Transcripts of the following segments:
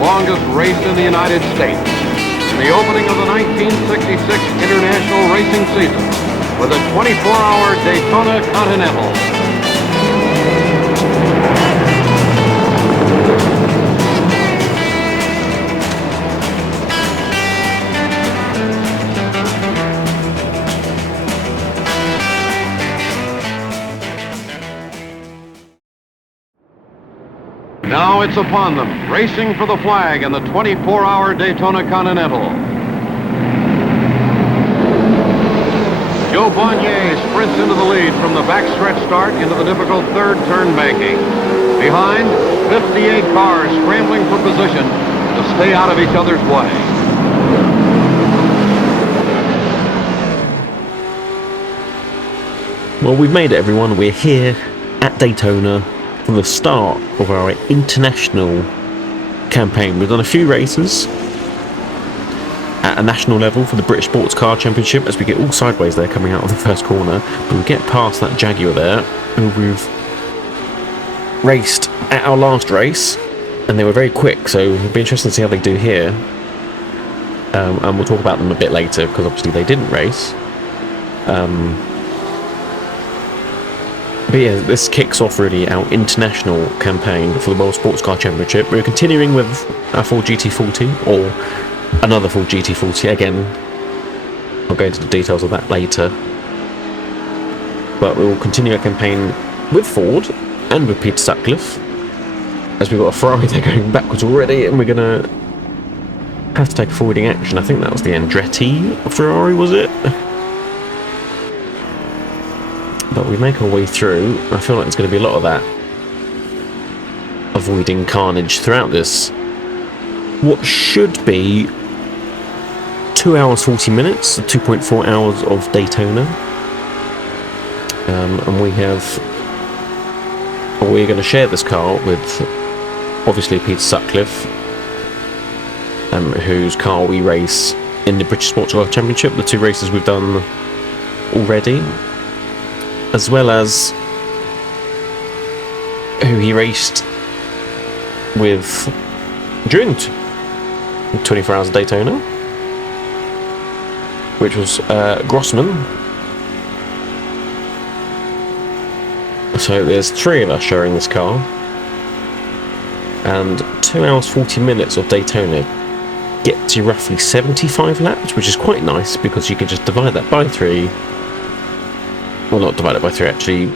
Longest race in the United States, in the opening of the 1966 International Racing season with a 24-hour Daytona Continental. Now it's upon them, racing for the flag in the 24-hour Daytona Continental. Joe Bonnier sprints into the lead from the backstretch start into the difficult third turn banking. Behind, 58 cars scrambling for position to stay out of each other's way. Well, we've made it, everyone. We're here at Daytona for the start of our international campaign. We've done a few races at a national level for the British Sportscar Championship as we get all sideways there coming out of the first corner, but we get past that Jaguar there, and we've raced at our last race and they were very quick, so it'll be interesting to see how they do here, and we'll talk about them a bit later because obviously they didn't race. But yeah, this kicks off really our international campaign for the World Sports Car Championship. We're continuing with our Ford GT40, or another Ford GT40 again. I'll go into the details of that later. But we will continue our campaign with Ford and with Peter Sutcliffe, as we've got a Ferrari there going backwards already, and we're going to have to take forwarding action. I think that was the Andretti Ferrari, was it? But we make our way through. I feel like there's going to be a lot of that, avoiding carnage throughout this. What should be 2 hours 40 minutes, 2.4 hours of Daytona, and we're going to share this car with obviously Peter Sutcliffe, whose car we race in the British Sports Car Championship, the two races we've done already, as well as who he raced with during 24 Hours of Daytona, which was Grossman. So there's three of us sharing this car, and 2 hours 40 minutes of Daytona gets you roughly 75 laps, which is quite nice because you can just divide that by 3. Well, not divide it by 3 actually.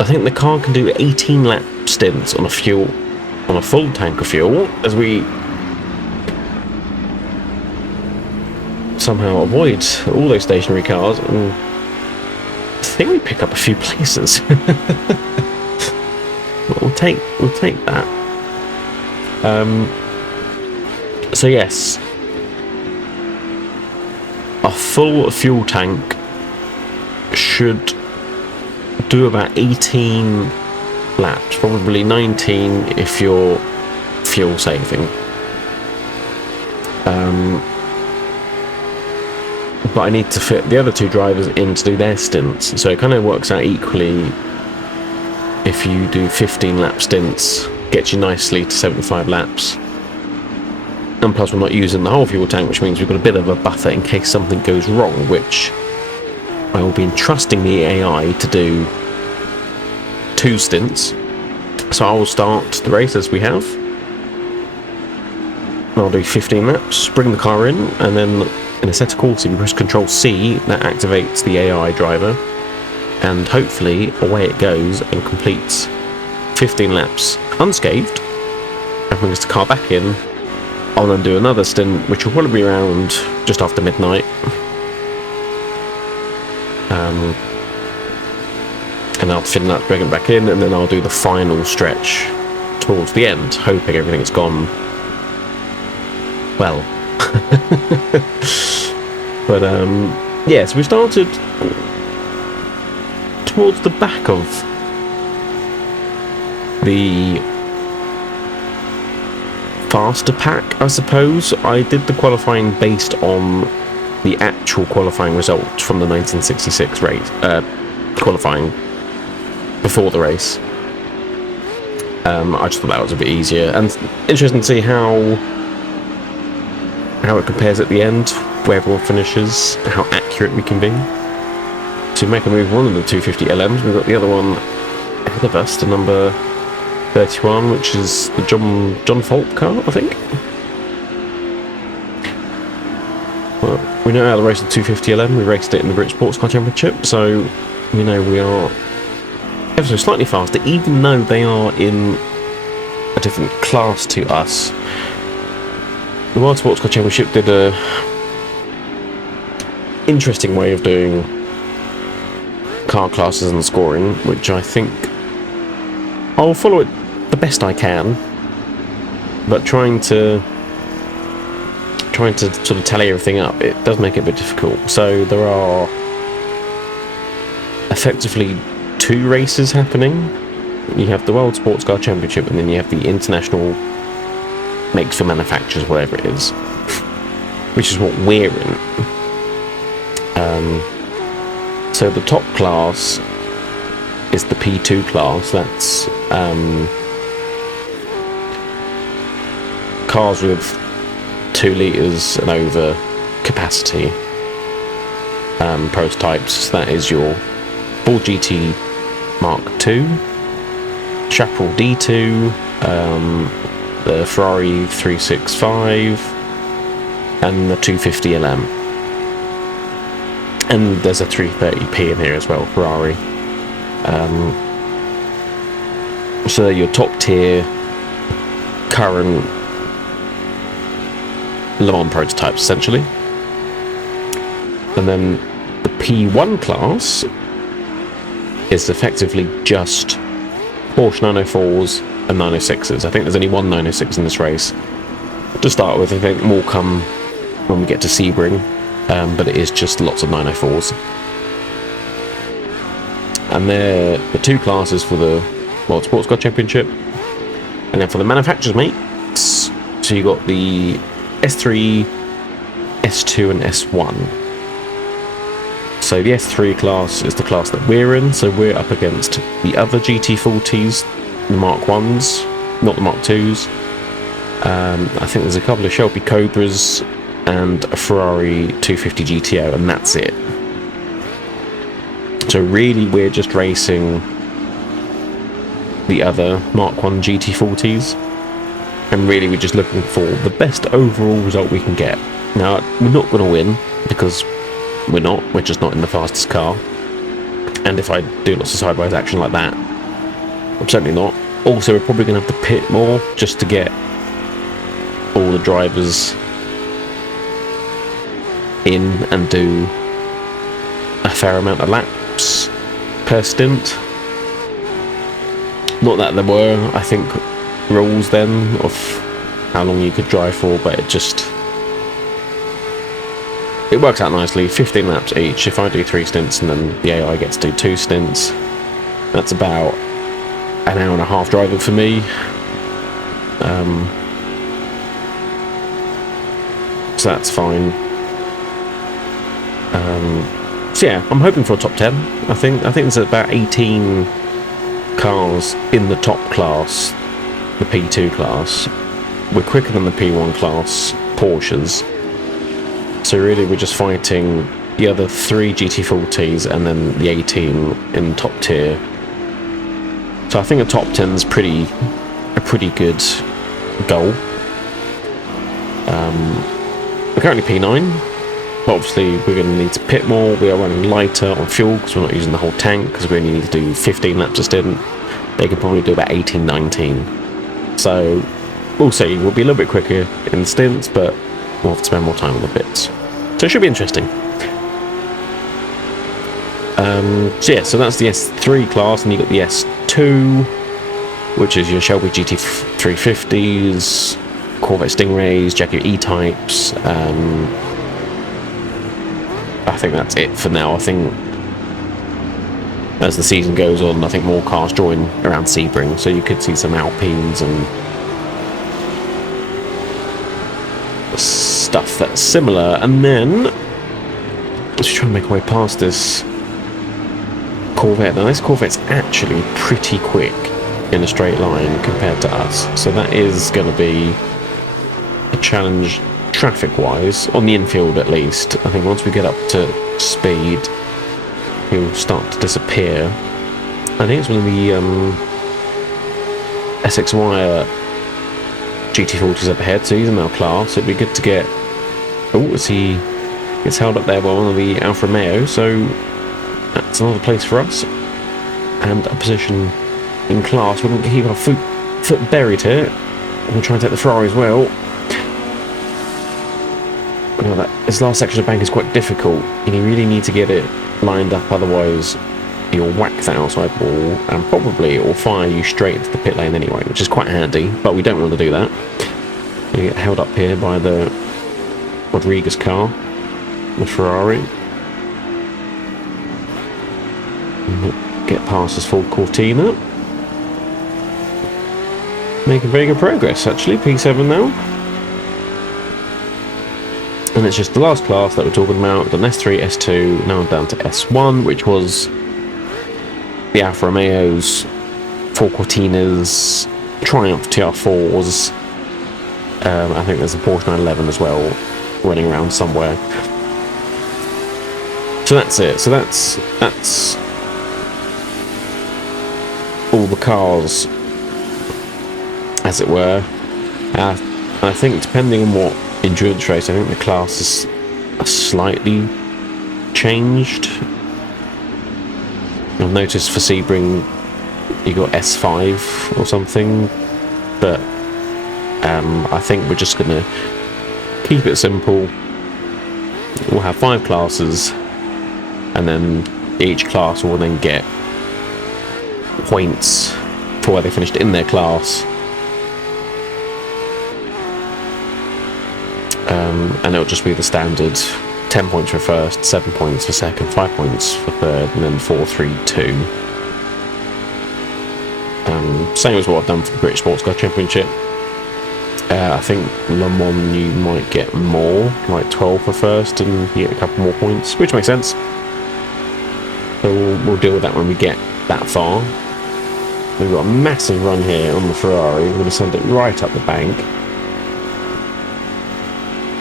I think the car can do 18 lap stints on a full tank of fuel, as we somehow avoid all those stationary cars, and I think we pick up a few places. But we'll take that. So yes, a full fuel tank should do about 18 laps, probably 19 if you're fuel saving. But I need to fit the other two drivers in to do their stints, so it kind of works out equally. If you do 15 lap stints, gets you nicely to 75 laps, and plus we're not using the whole fuel tank, which means we've got a bit of a buffer in case something goes wrong, which I will be entrusting the AI to do 2 stints. So I will start the race as we have. I'll do 15 laps, bring the car in, and then in a set of course, if you press Control C, that activates the AI driver, and hopefully away it goes and completes 15 laps unscathed, and brings the car back in. I'll then do another stint, which will probably be around just after midnight. And I'll fin that, bring it back in, and then I'll do the final stretch towards the end, hoping everything's gone well. But yeah, so we started towards the back of the faster pack, I suppose. I did the qualifying based on the actual qualifying result from the 1966 race, qualifying before the race. I just thought that was a bit easier, and interesting to see how it compares at the end, where everyone finishes, how accurate we can be. To make a move on in the 250 LMs, we've got the other one ahead of us, the number 31, which is the John Falk car, I think. Well, we know how to race the 250 LM. We raced it in the British Sportscar Championship, so we know we are ever so slightly faster, even though they are in a different class to us. The World Sportscar Championship did a interesting way of doing car classes and scoring, which I think I'll follow it the best I can, but trying to sort of tally everything up, it does make it a bit difficult. So there are effectively 2 races happening. You have the World Sports Car Championship, and then you have the International Makes for Manufacturers, whatever it is, which is what we're in. So the top class is the P2 class. That's cars with 2 litres and over capacity, prototypes. So that is your Ford GT Mark II, Chaparral D2, the Ferrari 365, and the 250 LM. And there's a 330p in here as well, Ferrari. So they're your top tier current Le Mans prototypes, essentially. And then the P1 class is effectively just Porsche 904s and 906s. I think there's only one 906 in this race to start with. I think more come when we get to Sebring, but it is just lots of 904s. And they're the 2 classes for the World Sports Car Championship. And then for the manufacturers' mates, so you got the S3, S2 and S1. So the S3 class is the class that we're in, so we're up against the other GT40s, the Mark 1s, not the Mark 2s. I think there's a couple of Shelby Cobras and a Ferrari 250 GTO, and that's it. So really we're just racing the other Mark 1 GT40s, and really we're just looking for the best overall result we can get. Now, we're not going to win, because we're just not in the fastest car, and if I do lots of sideways action like that, I'm certainly not. Also, we're probably going to have to pit more just to get all the drivers in and do a fair amount of laps per stint. Not that there were, I think, rules then of how long you could drive for, but it works out nicely. 15 laps each. If I do 3 stints and then the AI gets to do 2 stints, that's about an hour and a half driving for me. So that's fine. So yeah, I'm hoping for a top 10. I think there's about 18 cars in the top class, the P2 class. We're quicker than the P1 class Porsches. So really we're just fighting the other 3 GT40s and then the 18 in top tier. So I think a top 10 is a pretty good goal. We're currently P9, but obviously we're going to need to pit more. We are running lighter on fuel because we're not using the whole tank, because we only need to do 15 laps a stint. They can probably do about 18, 19. So we'll see. We'll be a little bit quicker in stints, but we'll have to spend more time on the pits. So it should be interesting. So yeah, so that's the S3 class, and you've got the S2, which is your Shelby GT350s, Corvette Stingrays, Jaguar E-Types. I think that's it for now. I think as the season goes on, I think more cars join around Sebring, so you could see some Alpines and stuff that's similar. And then Let's try and make our way past this Corvette. Now this Corvette's actually pretty quick in a straight line compared to us, so that is going to be a challenge traffic-wise, on the infield at least. I think once we get up to speed, he'll start to disappear. I think it's one of the SXY GT40s up ahead, so he's in our class. It'd be good to get... Oh, as he gets held up there by one of the Alfa Romeo, so that's another place for us. And a position in class. We're going to keep our foot buried here. We'll try and take the Ferrari as well. This last section of bank is quite difficult, and you really need to get it lined up, otherwise you'll whack that outside wall, and probably it will fire you straight into the pit lane anyway, which is quite handy, but we don't want to do that. You get held up here by the Rodriguez car, the Ferrari. Get past this Ford Cortina. Making very good progress, actually. P7 now. And it's just the last class that we're talking about. Done S3, S2, now down to S1, which was the Alfa Romeos, Ford Cortinas, Triumph TR4s. I think there's a Porsche 911 as well running around somewhere. So that's it. So that's all the cars, as it were. I think depending on what endurance race, I think the classes are slightly changed. I've noticed for Sebring you got S5 or something, but I think we're just going to keep it simple. We'll have 5 classes, and then each class will then get points for where they finished in their class. And it'll just be the standard 10 points for first, 7 points for second, 5 points for third, and then 4, 3, 2. Same as what I've done for the British Sportscar Championship. I think Le Mans you might get more, like 12 for first, and you get a couple more points, which makes sense. So we'll deal with that when we get that far. We've got a massive run here on the Ferrari. We're going to send it right up the bank.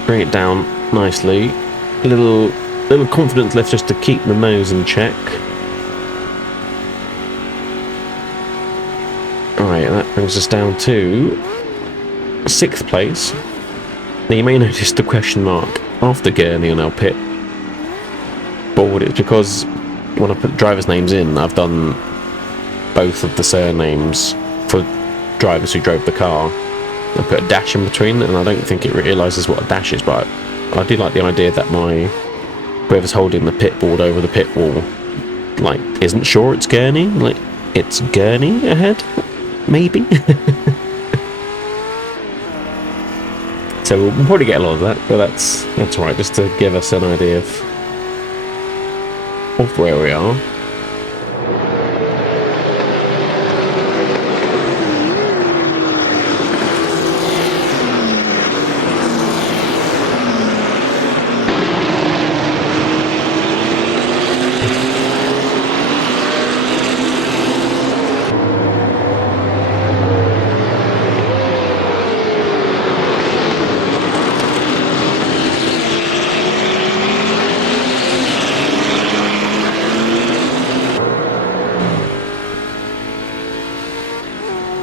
Bring it down nicely. A little confidence lift just to keep the nose in check. Alright, and that brings us down to 6th place. Now you may notice the question mark after Gurney on our pit board. It's because when I put drivers' names in, I've done both of the surnames for drivers who drove the car. I put a dash in between, and I don't think it realises what a dash is, but I do like the idea that whoever's holding the pit board over the pit wall, like, isn't sure it's Gurney. Like, it's Gurney ahead, maybe. So we'll probably get a lot of that, but that's alright, just to give us an idea of where we are.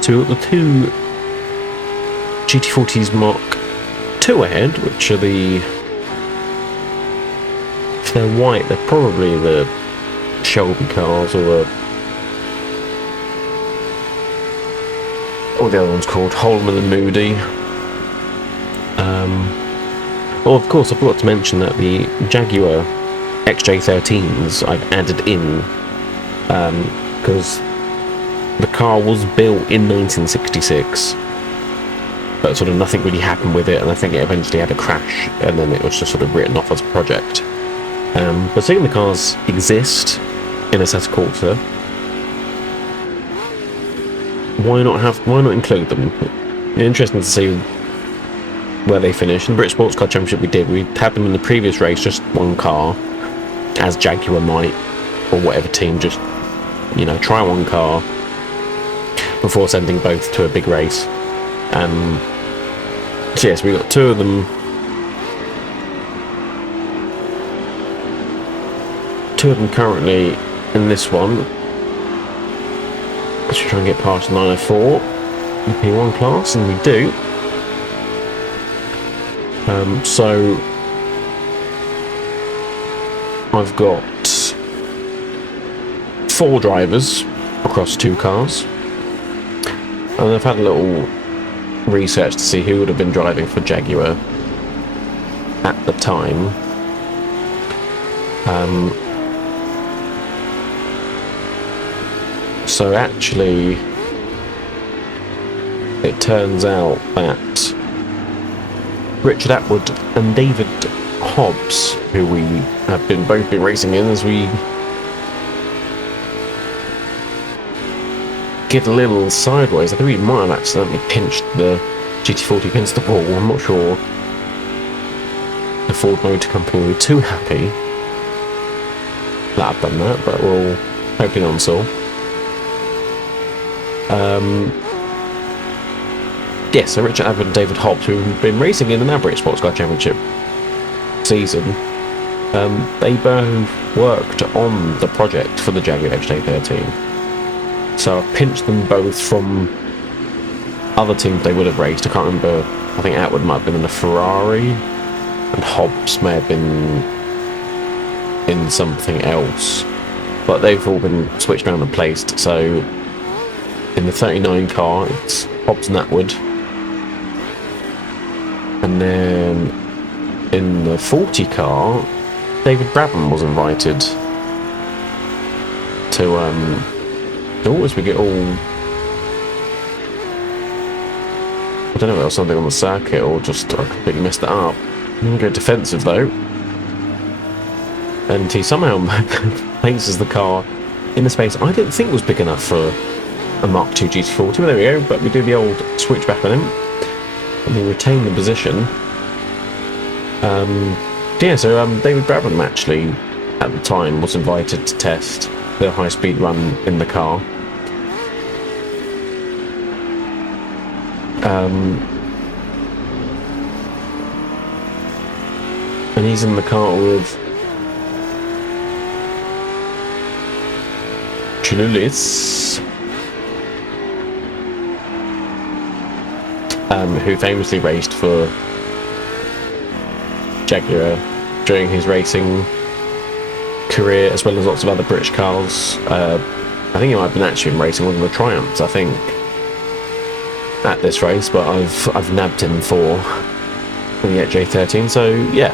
So we've got the 2 GT40s Mark II ahead, which are the... If they're white, they're probably the Shelby cars, or the... What the other one's called? Holman and Moody. Well, of course, I forgot to mention that the Jaguar XJ13s I've added in, because the car was built in 1966, but sort of nothing really happened with it, and I think it eventually had a crash, and then it was just sort of written off as a project. But seeing the cars exist in a set of Corsa, why not include them? Interesting to see where they finish. In the British Sportscar Championship we had them in the previous race, just one car, as Jaguar might, or whatever team, just, you know, try one car before sending both to a big race. So yes, we got two of them. Two of them currently in this one. Let's try and get past 904 in the P1 class, and we do. So I've got 4 drivers across 2 cars, and I've had a little research to see who would have been driving for Jaguar at the time. So actually, it turns out that Richard Atwood and David Hobbs, who we have both been racing in, as we get a little sideways. I think we might have accidentally pinched the GT40 against the wall. I'm not sure the Ford Motor Company will be too happy that I've done that, but we're all hoping on so. Yeah, so Richard Atwood and David Hobbs, who've been racing in the British Sportscar Championship season, they both worked on the project for the Jaguar XJ13. So I pinched them both from other teams they would have raced. I can't remember. I think Atwood might have been in a Ferrari, and Hobbs may have been in something else. But they've all been switched around and placed. So in the 39 car, it's Hobbs and Atwood. And then in the 40 car, David Brabham was invited to as we get all, I don't know if it was something on the circuit or just I completely messed it up. I'm going to go defensive though, and he somehow places the car in the space I didn't think was big enough for a Mark II GT40. Well, there we go, but we do the old switchback on him and we retain the position. Yeah, so David Brabham actually at the time was invited to test the high-speed run in the car. And he's in the car with Chilulis, who famously raced for Jaguar during his racing career, as well as lots of other British cars. I think he might have been actually in racing one of the Triumphs, I think, at this race, but I've nabbed him for the XJ13. So yeah,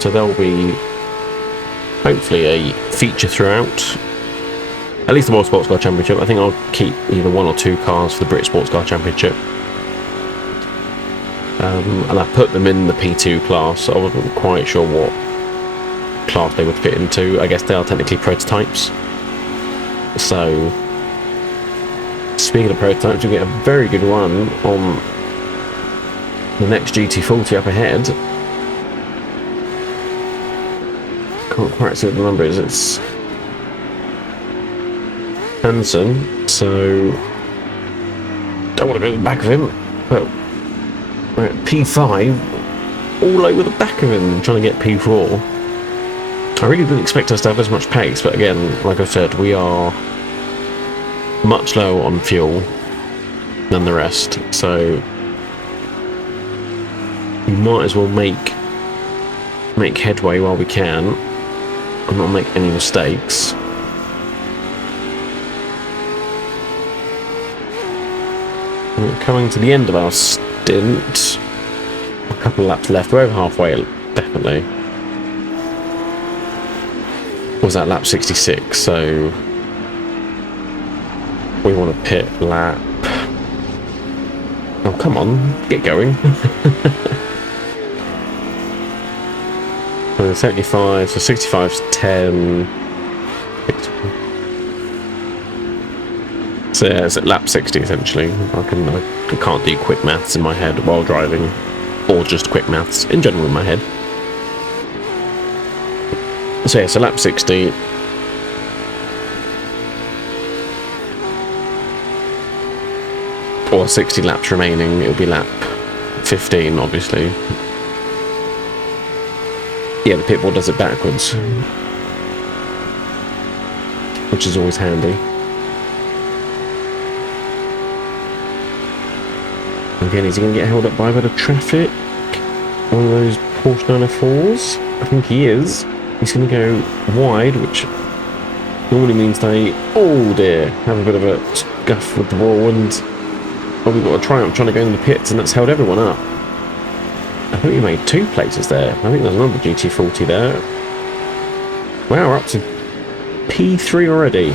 so there'll be hopefully a feature throughout at least the World Sports Car Championship. I think I'll keep either 1 or 2 cars for the British Sports Car Championship. And I put them in the P2 class. I wasn't quite sure what class they would fit into. I guess they are technically prototypes. So, speaking of prototypes, we get a very good one on the next GT40 up ahead. Can't quite see what the number is. It's Hansen, so don't want to go to the back of him, but we're at P5, all over the back of him, trying to get P4. I really didn't expect us to have as much pace, but again, like I said, we are much lower on fuel than the rest, so we might as well make headway while we can and not make any mistakes. We're coming to the end of our stint. A couple of laps left. We're over halfway, definitely. Was that lap 66? So we want to pit lap. Oh, come on, get going. So 75, so 65's 10. So yeah, it's at lap 60 essentially. I can't do quick maths in my head while driving, or just quick maths in general in my head. So yeah, so lap 60. Or 60 laps remaining, it'll be lap 15, obviously. Yeah, the pitbull does it backwards, which is always handy. Again, is he going to get held up by a bit of traffic? One of those Porsche 904s? I think he is. He's going to go wide, which normally means they, oh dear, have a bit of a scuff with the wall, and oh, we've got a Triumph trying to go into the pits, and that's held everyone up. I think we made 2 places there. I think there's another GT40 there. Wow, we're up to P3 already.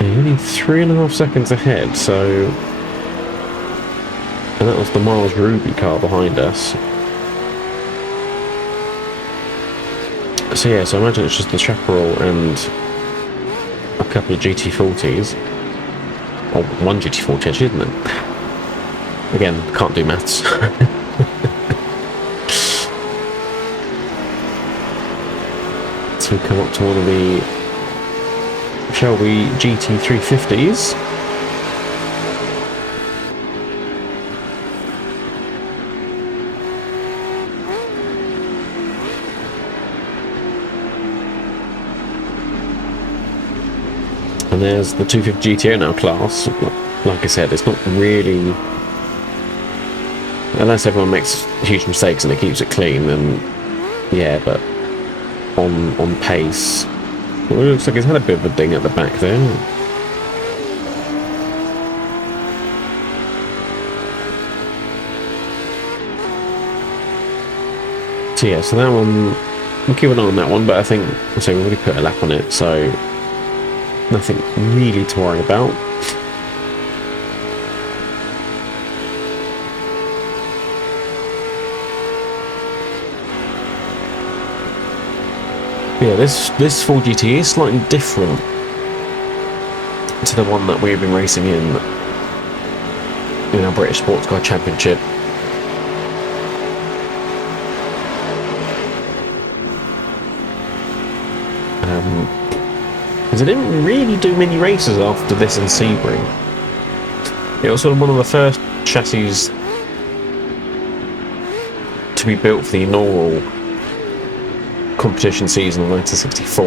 Only 3.5 seconds ahead, so... And that was the Miles Ruby car behind us. So yeah, so I imagine it's just the Chaparral and a couple of GT40s. Or one GT40 actually, isn't it? Again, can't do maths. So we come up to one of the Shelby GT350s. And there's the 250 GTO now class. Like I said, it's not really... Unless everyone makes huge mistakes and it keeps it clean, then yeah, but on pace, well, it looks like it's had a bit of a ding at the back there. So yeah, so that one, we'll keep an eye on that one, but I think, so we've already put a lap on it, so nothing really to worry about. Yeah, this Ford GT is slightly different to the one that we've been racing in our British Sportscar Championship. Because I didn't really do many races after this in Sebring. It was sort of one of the first chassis to be built for the inaugural competition season of 1964,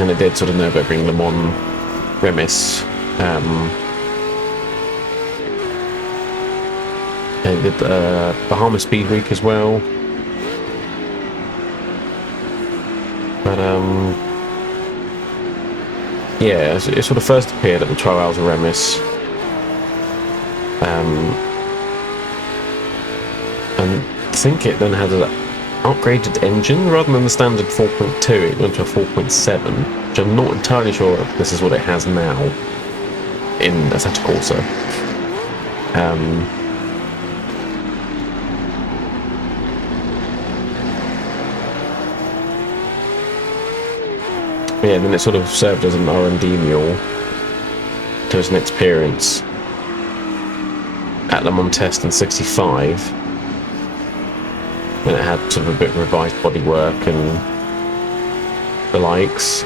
and it did sort of Nürburgring, Le Mans, Remis, and it did Bahama Speed Week as well, but yeah, it sort of first appeared at the 12 Hours of Remis, and I think it then had an upgraded engine rather than the standard 4.2. It went to a 4.7, which I'm not entirely sure if this is what it has now in Assetto Corsa. Yeah, then it sort of served as an R&D mule to its next appearance at Le Mans Test in 65. And it had sort of a bit of revised bodywork and the likes.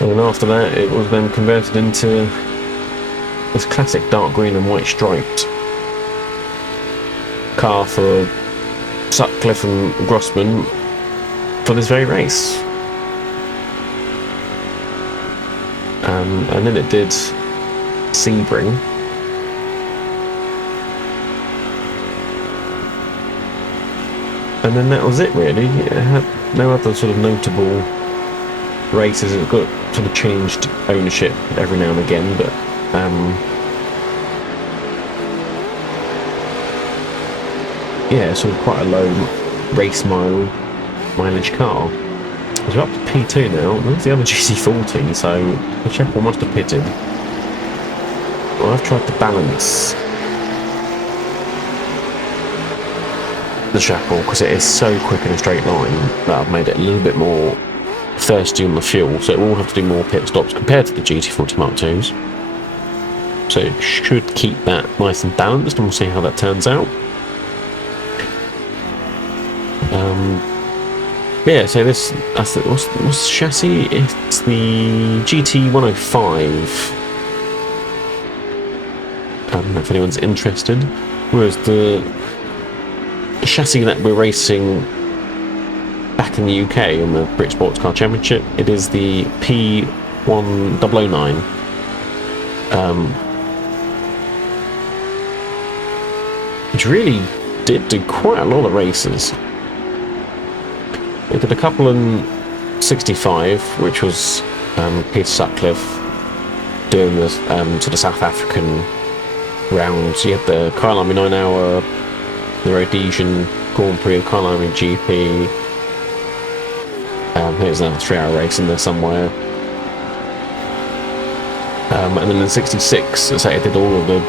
And then after that, it was then converted into this classic dark green and white striped car for Sutcliffe and Grossman for this very race. And then it did Sebring, and then that was it really. It had no other sort of notable races. It got sort of changed ownership every now and again, but yeah, sort of quite a low race mileage car. We're up to P2 now. There's the other GC40, so the Chaparral must have pitted. Well, I've tried to balance the Chaparral because it is so quick in a straight line that I've made it a little bit more thirsty on the fuel, so it will have to do more pit stops compared to the GT40 Mark IIs. So it should keep that nice and balanced, and we'll see how that turns out. Yeah, so this, what's the chassis? It's the GT105. I don't know if anyone's interested. Whereas the chassis that we're racing back in the UK on the British Sportscar Championship, it is the P1009. Which really did do quite a lot of races. It did a couple in 65, which was Peter Sutcliffe doing the sort of South African rounds. You had the Kyle Army 9 hour, the Rhodesian Grand Prix, the Kyle Army GP. Here's another 3-hour race in there somewhere. And then in 66, as I say, I did all of the,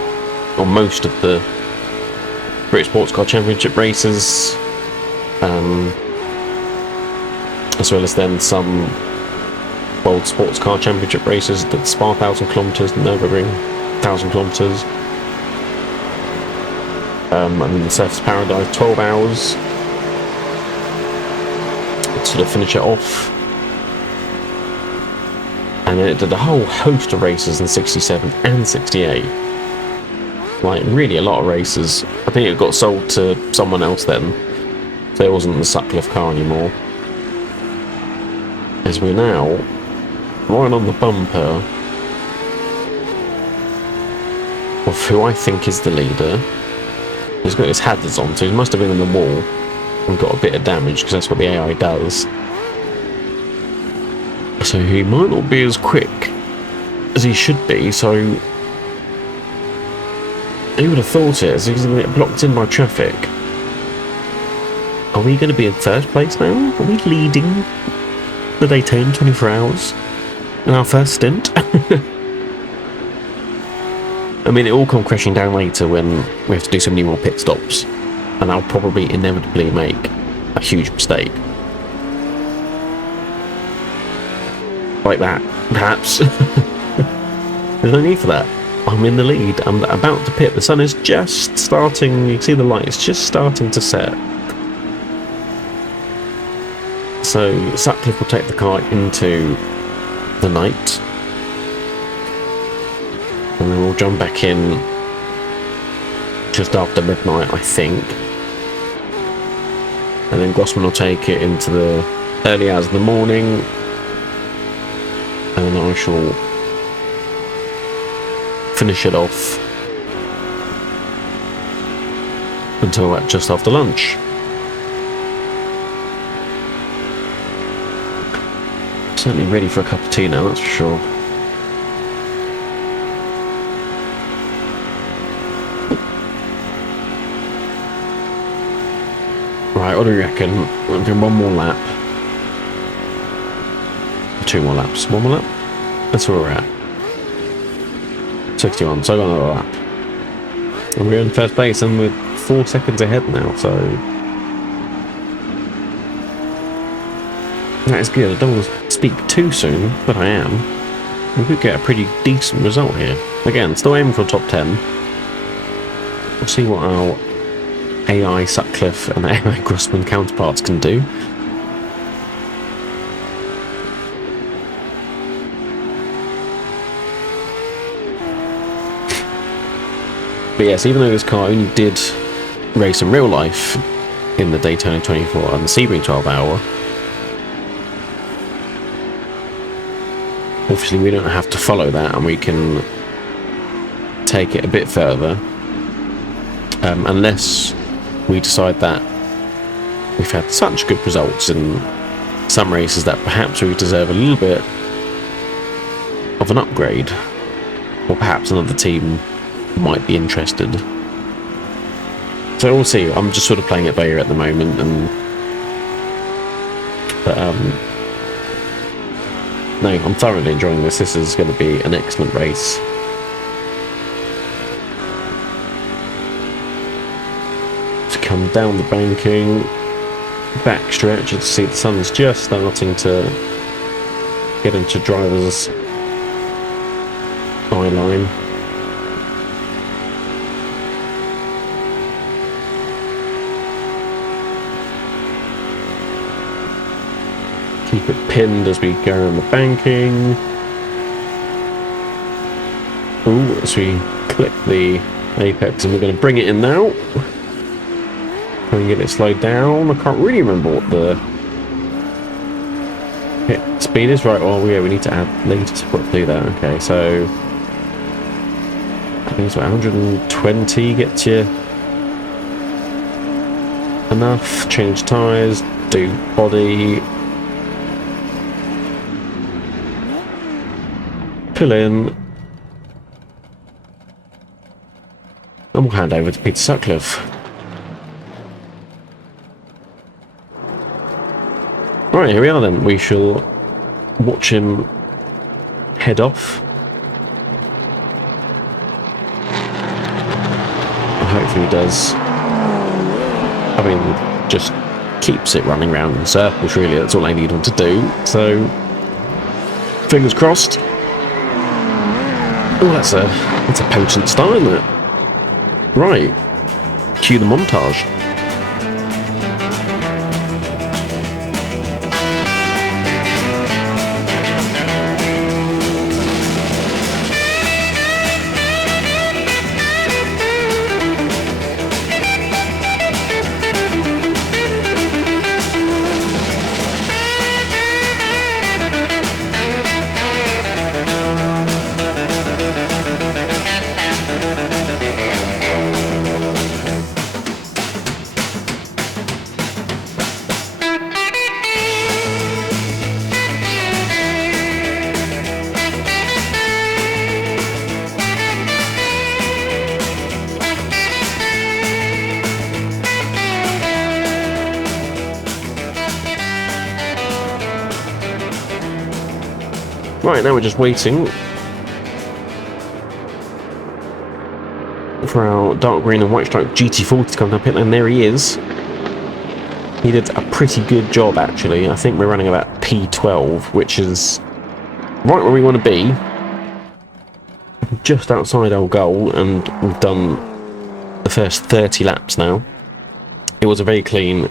or most of the British Sports Car Championship races, as well as then some World Sports Car Championship races, the Spa 1000 kilometres, the Nürburgring 1000 kilometres, and then the Surface Paradise 12 hours to sort of finish it off. And then it did a whole host of races in 67 and 68. Like, really a lot of races. I think it got sold to someone else then, so it wasn't the Sutcliffe car anymore. As we're now right on the bumper of who I think is the leader. He's got his hazards on, so he must have been in the wall and got a bit of damage, because that's what the AI does. So he might not be as quick as he should be, so who would have thought it, as he's going to get blocked in by traffic. Are we going to be in third place now? Are we leading the Daytona 24 hours in our first stint? I mean, it will come crashing down later when we have to do so many more pit stops, and I'll probably inevitably make a huge mistake. Like that, perhaps. There's no need for that. I'm in the lead. I'm about to pit. The sun is just starting. You can see the light. It's just starting to set. So Sutcliffe will take the car into the night, and then we'll jump back in just after midnight, I think. And then Grossman will take it into the early hours of the morning, and then I shall finish it off until just after lunch. Certainly ready for a cup of tea now, that's for sure. Right, what do you reckon? We'll do one more lap. 2 more laps. 1 more lap? That's where we're at. 61, so I got another lap. And we're in first place, and we're 4 seconds ahead now, so that is good. I don't want to speak too soon, but I am. We could get a pretty decent result here. Again, still aiming for a top 10. We'll see what our AI Sutcliffe and AI Grossman counterparts can do. But yes, even though this car only did race in real life in the Daytona 24 and the Sebring 12 hour, obviously we don't have to follow that, and we can take it a bit further, unless we decide that we've had such good results in some races that perhaps we deserve a little bit of an upgrade, or perhaps another team might be interested. So we'll see. I'm just sort of playing it by ear at the moment, but no, I'm thoroughly enjoying this. This is going to be an excellent race. To come down the banking, back stretch, you can see the sun's just starting to get into driver's eye line. Keep it pinned as we go around the banking. Ooh, as we clip the apex, and we're going to bring it in now. Try and get it slowed down. I can't really remember what the hit speed is. Right, well, yeah, we need to add later support to do that. Okay, so I think it's about 120 gets you enough. Change tyres, do body. Pull in, and we'll hand over to Peter Sutcliffe. Right, here we are then. We shall watch him head off. And hopefully he does. I mean, just keeps it running round in circles, really. That's all I need him to do. So, fingers crossed. Oh, that's a potent start, isn't it? Right. Cue the montage. Right, now we're just waiting for our dark green and white stripe GT40 to come down pit lane. There he is. He did a pretty good job, actually. I think we're running about P12, which is right where we want to be. Just outside our goal, and we've done the first 30 laps now. It was a very clean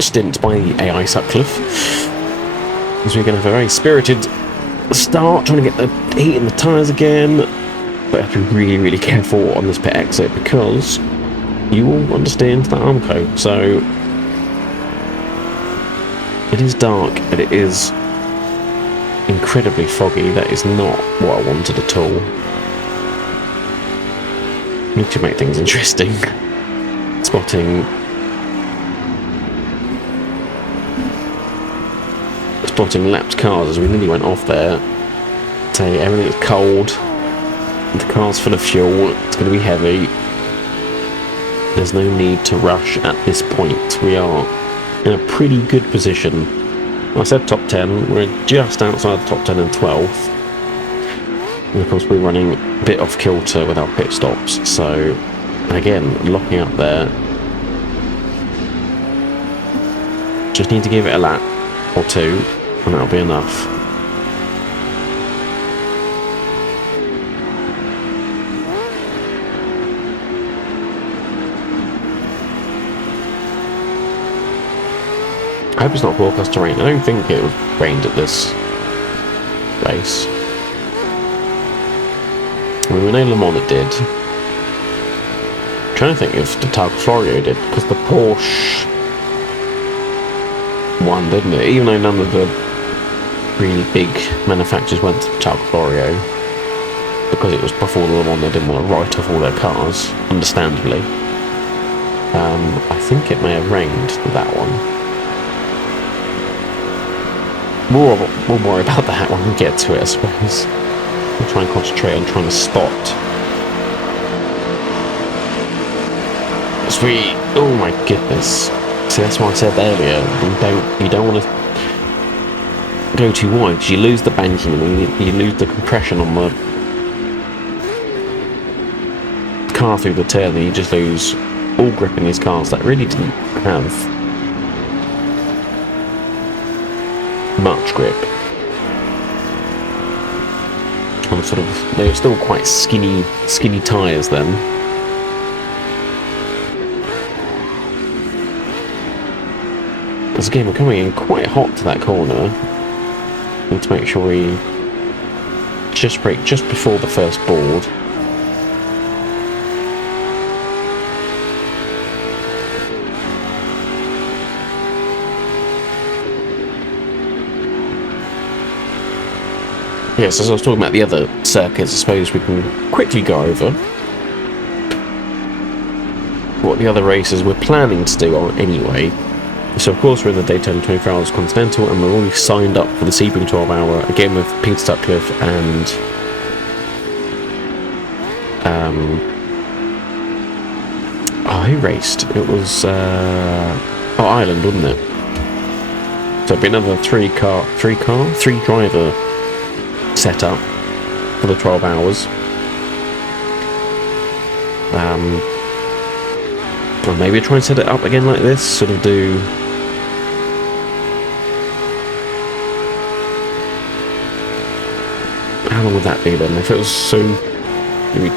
stint by AI Sutcliffe. So we're going to have a very spirited start, trying to get the heat in the tyres again, but have to be really, really careful on this pit exit because you will understand that Armco. So it is dark and it is incredibly foggy. That is not what I wanted at all. Need to make things interesting. Spotting lapped cars as we nearly went off there. Say everything's cold, the car's full of fuel, it's going to be heavy. There's no need to rush at this point. We are in a pretty good position. I said top 10, we're just outside the top 10 and 12th. And of course we're running a bit off kilter with our pit stops, so again, locking up there. Just need to give it a lap or two, and that'll be enough. I hope it's not forecast to rain. I don't think it rained at this race. I mean, we know Le Mans it did. I'm trying to think if the Talca Florio did, because the Porsche won, didn't it? Even though none of the really big manufacturers went to Talca Florio, because it was before the Le Mans, they didn't want to write off all their cars, understandably. I think it may have rained that one. We'll worry about that when we get to it, I suppose. We'll try and concentrate on trying to spot. Oh my goodness. See, that's what I said earlier. You don't want to go too wide, because you lose the banking and you lose the compression on the car through the turn, and you just lose all grip in these cars that really didn't have much grip. I'm sort of, they were still quite skinny tyres then. Because again, we're coming in quite hot to that corner. Need to make sure we just brake just before the first board. Yes, as I was talking about the other circuits, I suppose we can quickly go over what the other races we're planning to do are anyway. So of course we're in the Daytona 24 Hours Continental, and we're already signed up for the Sebring 12 Hour, again with Peter Sutcliffe and who raced? It was Ireland, wasn't it? So it'd be another three driver setup for the 12 hours. Or maybe try and set it up again like this, sort of do how long would that be then? If it was so maybe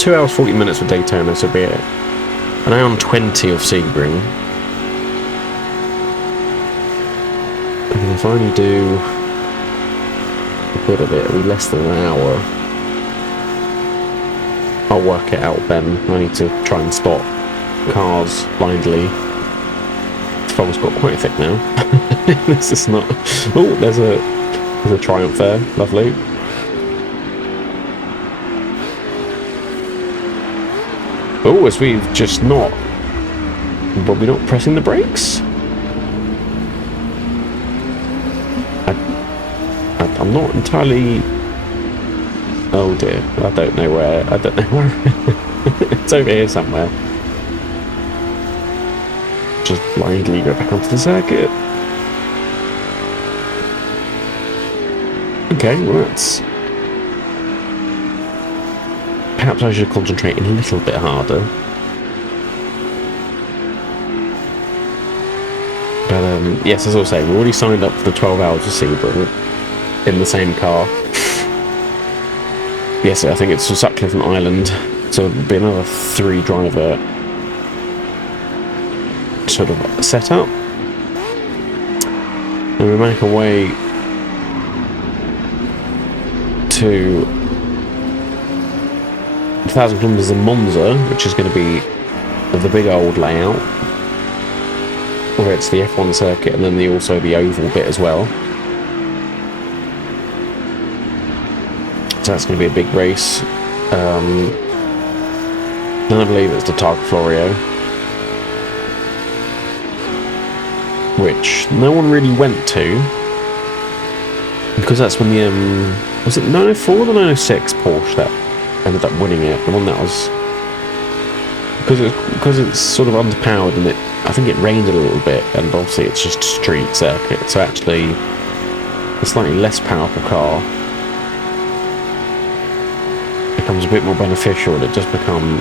2 hours 40 minutes for Daytona, so be it an hour and 20 of Sebring. And if I only do a bit of it, it'll be less than an hour. I'll work it out then. I need to try and spot cars blindly. The fog's got quite thick now. This is not. Oh, there's a Triumph there. Lovely. Oh, as we've just not. Probably not pressing the brakes. I'm not entirely. Oh dear, I don't know where. It's over here somewhere. Just blindly go back onto the circuit. Okay, well that's. Perhaps I should concentrate a little bit harder. But yes, as I was saying, we're already signed up for the 12 hours of Sebring in the same car. Yes, I think it's Sutcliffe and Ireland, so it'll be another 3 driver sort of setup. And we make our way to 1,000 kilometres in Monza, which is going to be the big old layout, where it's the F1 circuit and then also the oval bit as well. So that's going to be a big race. Then I believe it's the Targa Florio, which no one really went to, because that's when the was it 904 or 906 Porsche that ended up winning it, the one that was because it's sort of underpowered, and I think it rained a little bit, and obviously it's just a street circuit, so actually a slightly less powerful car becomes a bit more beneficial, and it does become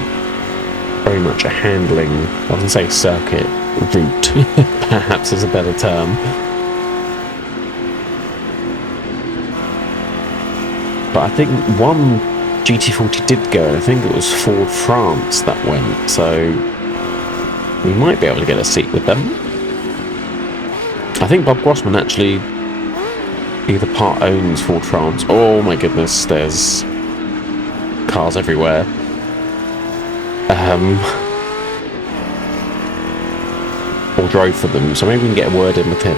very much a handling, I wouldn't say circuit route, perhaps is a better term. But I think one GT40 did go, and I think it was Ford France that went, so we might be able to get a seat with them. I think Bob Grossman actually either part owns Ford France. Oh my goodness, there's cars everywhere. Or drove for them, so maybe we can get a word in with him.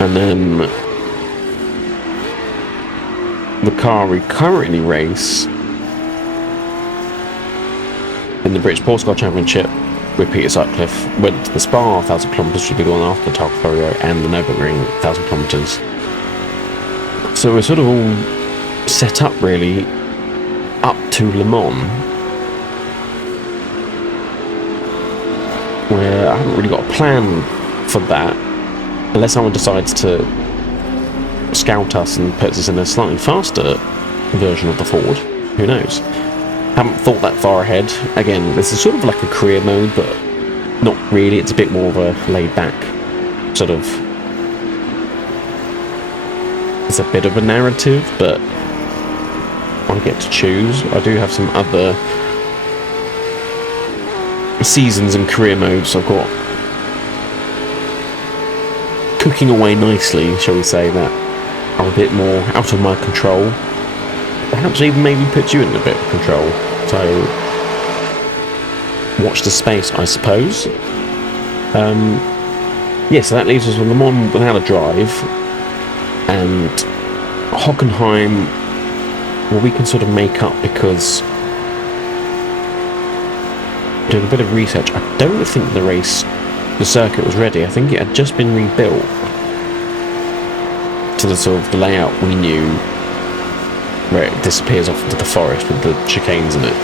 And then the car we currently race in the British Sportscar Championship with Peter Sutcliffe went to the Spa 1,000 kilometres, should be the one after the Targa Florio, and the Nürburgring 1,000 kilometres. So we're sort of all set up really up to Le Mans, where I haven't really got a plan for that, unless someone decides to scout us and puts us in a slightly faster version of the Ford. Who knows? Haven't thought that far ahead. Again, this is sort of like a career mode, but not really. It's a bit more of a laid back sort of it's a bit of a narrative, but I get to choose. I do have some other seasons and career modes I've got cooking away nicely, shall we say, that are a bit more out of my control. Perhaps even maybe put you in a bit of control. So watch the space, I suppose. Yeah, so that leaves us with Le Mans without a drive, and Hockenheim, well, we can sort of make up because doing a bit of research, I don't think the circuit was ready. I think it had just been rebuilt to the sort of the layout we knew, where it disappears off into the forest with the chicanes in it.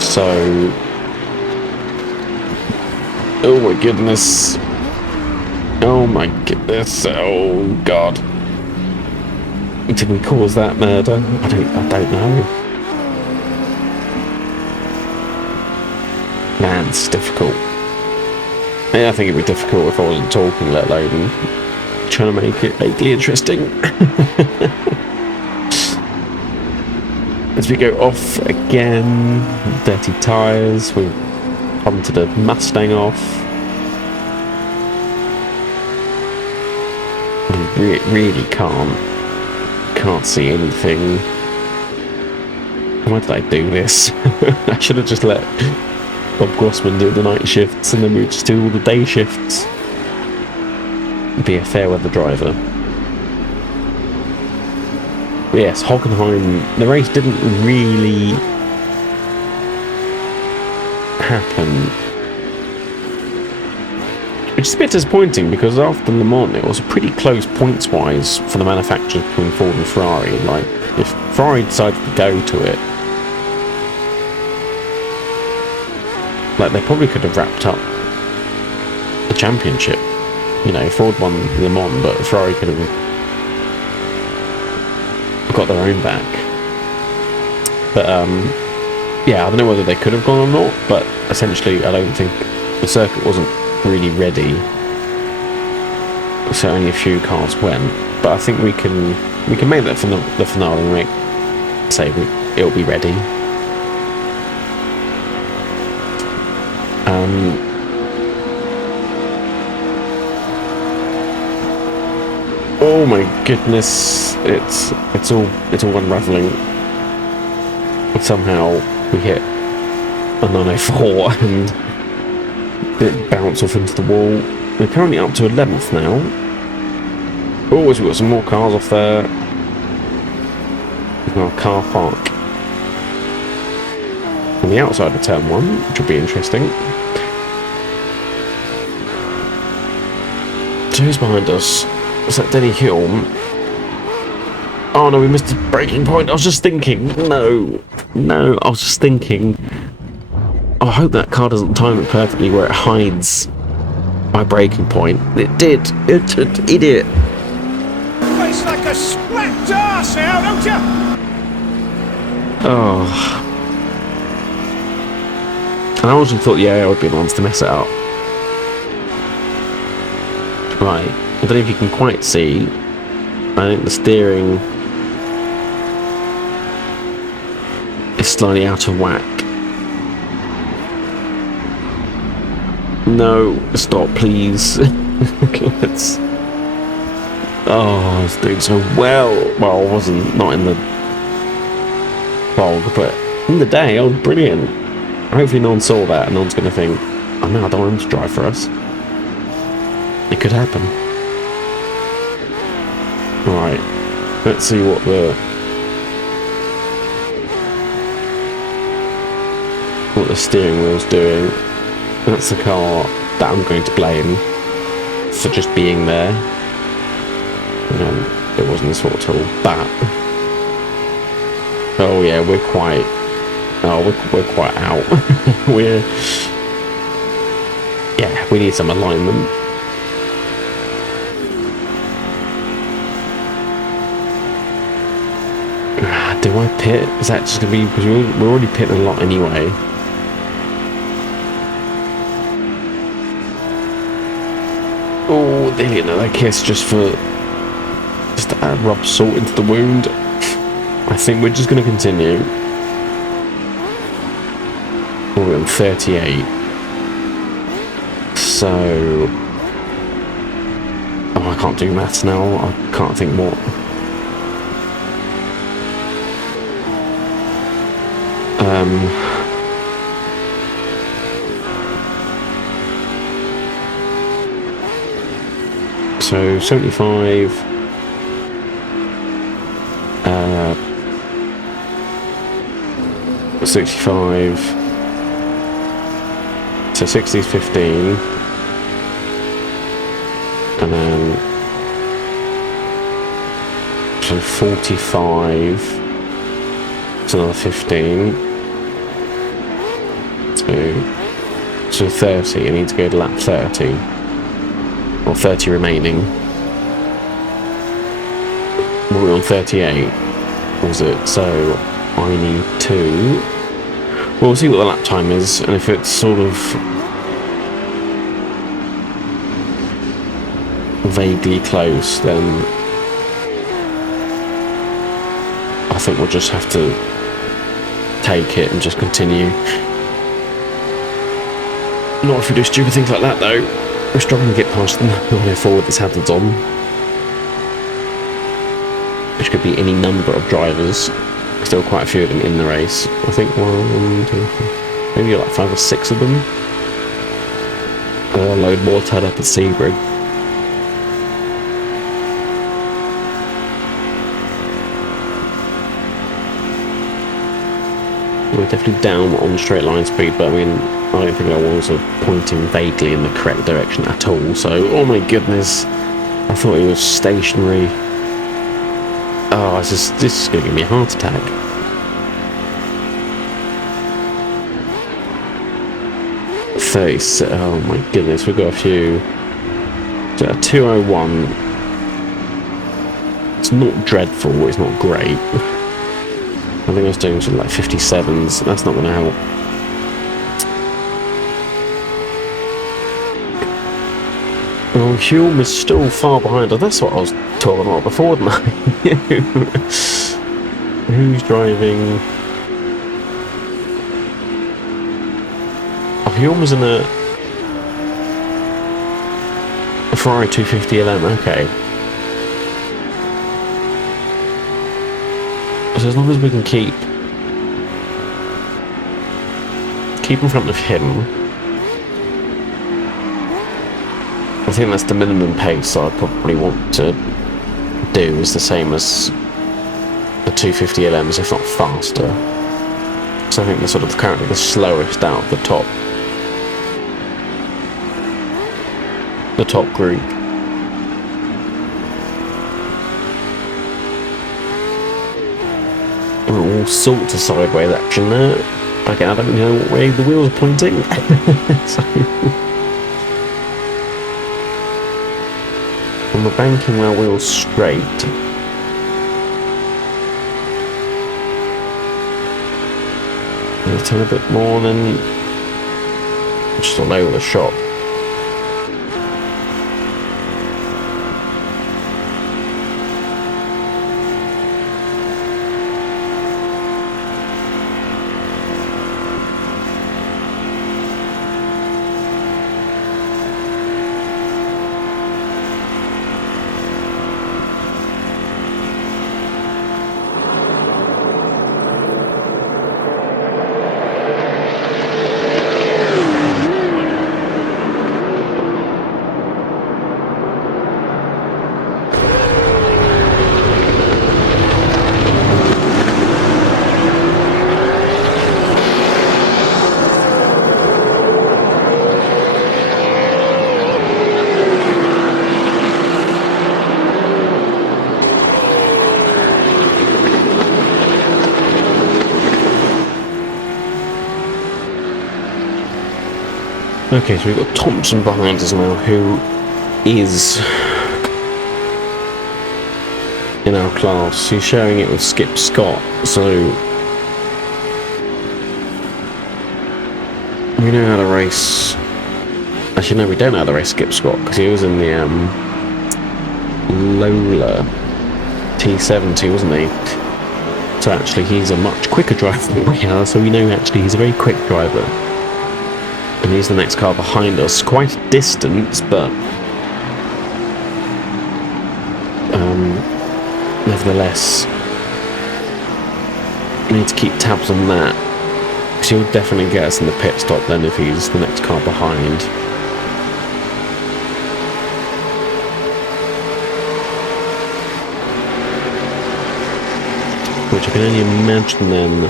So, oh my goodness, oh my goodness, oh god, did we cause that murder? I don't know. Man, it's difficult. Yeah, I think it'd be difficult if I wasn't talking, let alone trying to make it vaguely interesting. As we go off again, dirty tyres, we've come to the Mustang off. We really can't see anything. Why did I do this? I should have just let Bob Grossman do the night shifts and then we just do all the day shifts. Be a fair weather driver. But yes, Hockenheim, the race didn't really happen, which is a bit disappointing because after Le Mans it was pretty close points wise for the manufacturers between Ford and Ferrari. Like, if Ferrari decided to go to it, like, they probably could have wrapped up the championship. You know, Ford won Le Mans, but Ferrari could have got their own back. But yeah, I don't know whether they could have gone or not, but essentially I don't think the circuit wasn't really ready, so only a few cars went. But I think we can make that for the finale and it'll be ready. Oh my goodness, it's all unraveling. Somehow we hit a 904 and it bounced off into the wall. We're currently up to 11th now. Oh, we've got some more cars off there. In our car park on the outside of turn 1, which will be interesting. So who's behind us? Is that Denny Hill? Oh no, we missed a braking point. I was just thinking. No, I was just thinking. Oh, I hope that car doesn't time it perfectly where it hides my braking point. It did. It idiot. Face like a splat arse now, don't you? Oh. And I also thought the AI would be the ones to mess it up. Right. I don't know if you can quite see. I think the steering is slightly out of whack. No, stop, please. Let's. Oh, I was doing so well. Well, I wasn't, not in the fog, but in the day, I was brilliant. Hopefully, no one saw that and no one's going to think, oh no, I don't want him to drive for us. It could happen. Right, let's see what the steering wheel's doing. That's the car that I'm going to blame for just being there. It wasn't his fault at all. But oh yeah, we're quite out. Yeah, we need some alignment. Do I pit? Is that just going to be... because we're already pitting a lot anyway. Oh, Clearly another kiss just to add rub salt into the wound. I think we're just going to continue. We're on 38. So... Oh, I can't do maths now. I can't think what. So 75, 65, so 60's 15, and then so 45, it's another 15, so 30, I need to go to lap 30. Or 30 remaining. We're on 38, was it? So I need to... We'll see what the lap time is, and if it's sort of vaguely close, then I think we'll just have to take it and just continue. Not if we do stupid things like that, though. We're struggling to get past them. We'll go forward, this hazards on. Which could be any number of drivers. Still quite a few of them in the race. I think 1, 2, 3, maybe like 5 or 6 of them. A load more tied up at Sebring. We're definitely down on straight line speed, but I mean, I don't think our wheels are pointing vaguely in the correct direction at all. So, oh my goodness, I thought he was stationary. Oh, this is going to give me a heart attack. Oh my goodness, we've got a few. So 201. It's not dreadful, it's not great. I think I was doing something like 57s. That's not going to help. Well, Hulme is still far behind us. That's what I was talking about before, didn't I? Who's driving? Oh, Hulme was in a Ferrari 250 LM. Okay. So as long as we can keep in front of him, I think that's the minimum pace I'd probably want to do, is the same as the 250 LMs, if not faster. So I think they're sort of currently the slowest out of the top group. All sorts of sideways action there. Again, I don't know what way the wheels are pointing. So, on the banking, our wheels straight. We'll turn a bit more than just all over the shop. Okay, so we've got Thompson behind us now, who is in our class. He's sharing it with Skip Scott, so we know how to race. Actually, no, we don't know how to race Skip Scott, because he was in the Lola T70, wasn't he? So actually he's a much quicker driver than we are, so we know actually he's a very quick driver. And he's the next car behind us. Quite a distance, but nevertheless, we need to keep tabs on that, because he'll definitely get us in the pit stop then if he's the next car behind. Which I can only imagine then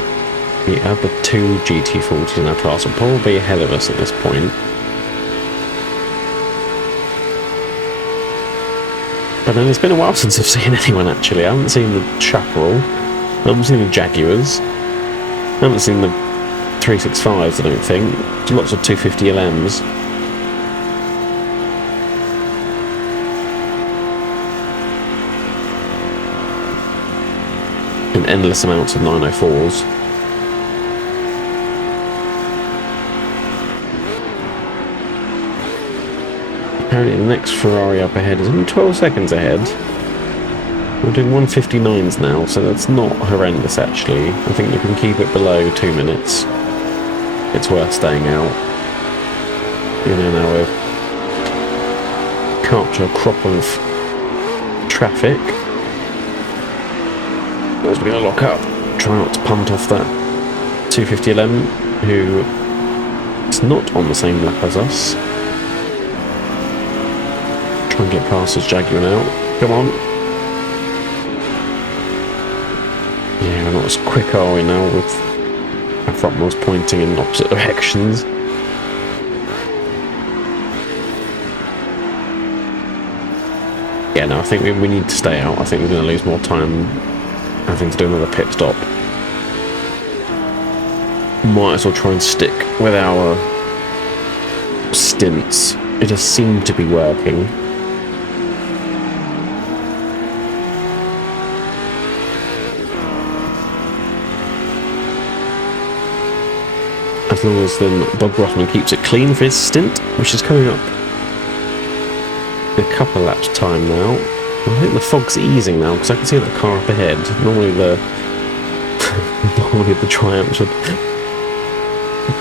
the other two GT40s in our class are probably ahead of us at this point. But then it's been a while since I've seen anyone actually. I haven't seen the Chaparral, I haven't seen the Jaguars, I haven't seen the 365s I don't think. There's lots of 250 LMs. And endless amounts of 904s. Apparently the next Ferrari up ahead is only 12 seconds ahead. We're doing 159s now, so that's not horrendous actually. I think you can keep it below 2 minutes. It's worth staying out. You know, now we're caught to a crop of traffic. As we're going to lock up, try not to punt off that 250 LM, who is not on the same lap as us. Try and get past this Jaguar now. Come on. Yeah, we're not as quick are we now with our front wheels pointing in opposite directions. Yeah, no, I think we need to stay out. I think we're going to lose more time having to do another pit stop. Might as well try and stick with our stints. It does seem to be working. As long as then Bob Grossman keeps it clean for his stint, which is coming up in a couple of laps time now. I think the fog's easing now because I can see that car up ahead. Normally the Triumphs would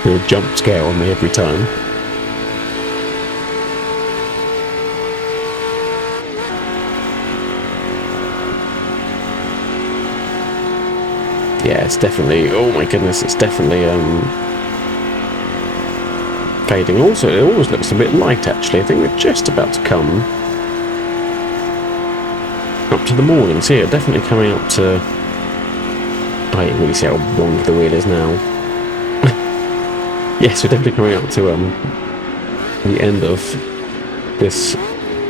do a jump scare on me every time. Yeah, it's definitely, oh my goodness, it's definitely fading. Also, it always looks a bit light actually. I think we're just about to come up to the morning. So yeah, definitely coming up to, I can't really see how long the wheel is now. Yes, we're definitely coming up to the end of this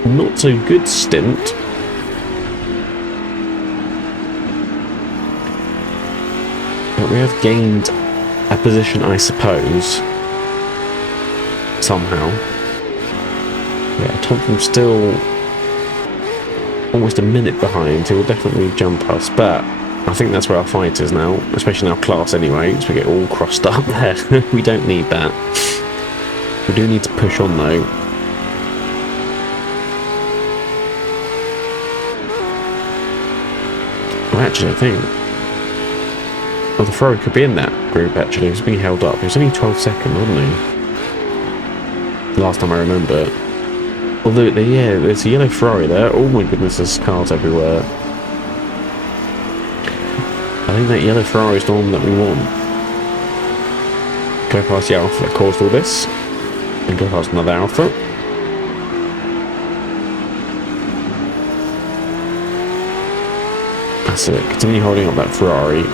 not so good stint. But we have gained a position, I suppose, somehow. Yeah, Thompson's still almost a minute behind. He will definitely jump us, but I think that's where our fight is now, especially in our class anyway, so we get all crossed up there. We don't need that. We do need to push on though. Well, actually, I think the Ferrari could be in that group actually. He's being held up. He was only 12 seconds, wasn't he? Last time I remember. Although, yeah, there's a yellow Ferrari there. Oh my goodness, there's cars everywhere. I think that yellow Ferrari is the one that we want. Go past the Alpha that caused all this. And go past another Alpha. That's it. Continue holding up that Ferrari.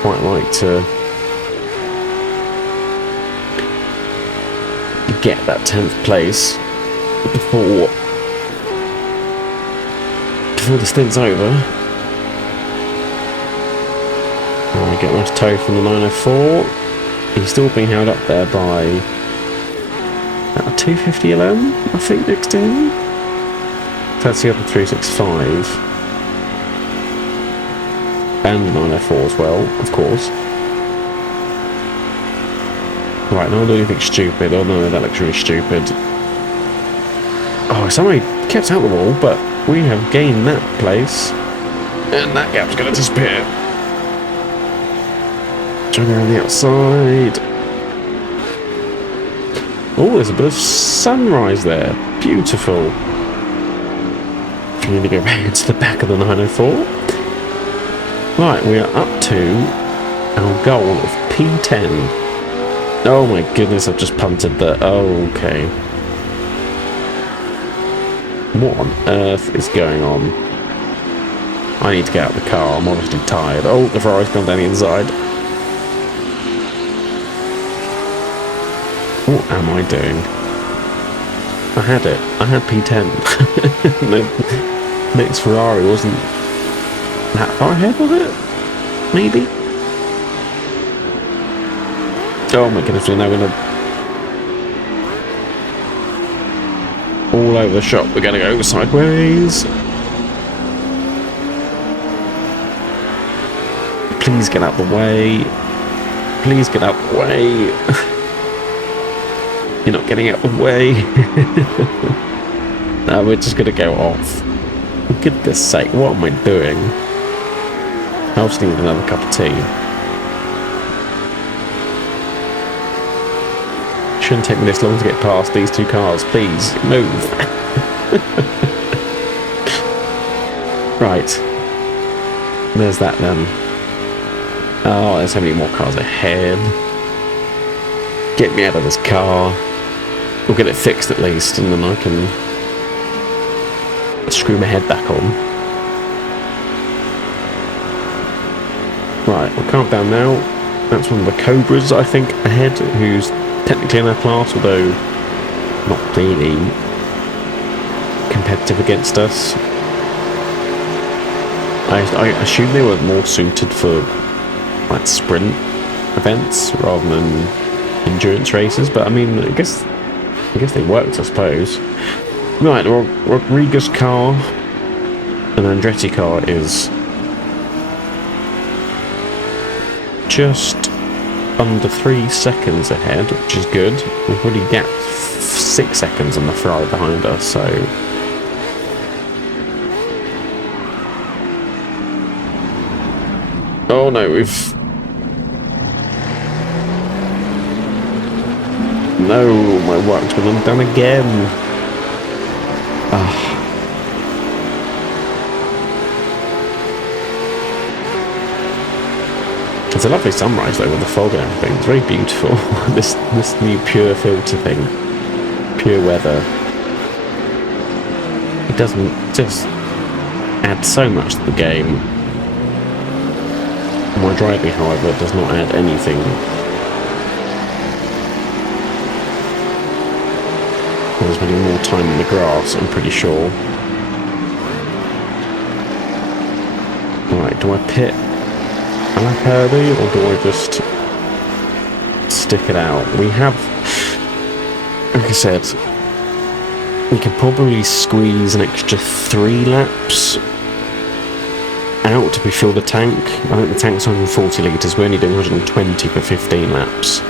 Quite like to get that 10th place before the stint's over. And we get nice toe from the 904. He's still being held up there by a 250 LM, I think, next to him. That's the other 365. And the 904 as well, of course. Right, now I'll do anything stupid. Oh no, that looks really stupid. Oh, somebody kept out the wall, but we have gained that place. And that gap's going to disappear. Trying around the outside. Oh, there's a bit of sunrise there. Beautiful. I'm going to go back to the back of the 904. Right, we are up to our goal of P10. Oh my goodness, I've just punted the... Oh, okay. What on earth is going on? I need to get out of the car. I'm honestly tired. Oh, the Ferrari's gone down the inside. What am I doing? I had it. I had P10. The next Ferrari wasn't that far ahead, was it? Maybe? Oh my goodness, we're now going to... all over the shop. We're going to go sideways. Please get out the way. Please get out the way. You're not getting out the way. No, we're just going to go off. For goodness sake, what am I doing? I just need another cup of tea. Shouldn't take me this long to get past these two cars. Please, move. Right. There's that then. Oh, there's so many more cars ahead. Get me out of this car. We'll get it fixed at least, and then I can screw my head back on. Right, we'll calm down now. That's one of the Cobras, I think, ahead, who's technically in our class, although not really competitive against us. I assume they were more suited for like sprint events rather than endurance races, but I mean, I guess they worked, I suppose. Right, Rodriguez car and Andretti car is just under 3 seconds ahead, which is good. We've already gapped 6 seconds on the Ferrari behind us, so oh no, no, my work's been undone again. It's a lovely sunrise though with the fog and everything. It's very beautiful. this new pure filter thing, pure weather. It doesn't just add so much to the game. My driving, however, does not add anything. There's spending more time in the grass, I'm pretty sure. Right, do I pit a lap early, or do I just stick it out? We have, like I said, we could probably squeeze an extra 3 laps out to refill the tank. I think the tank's 140 litres, we're only doing 120 for 15 laps.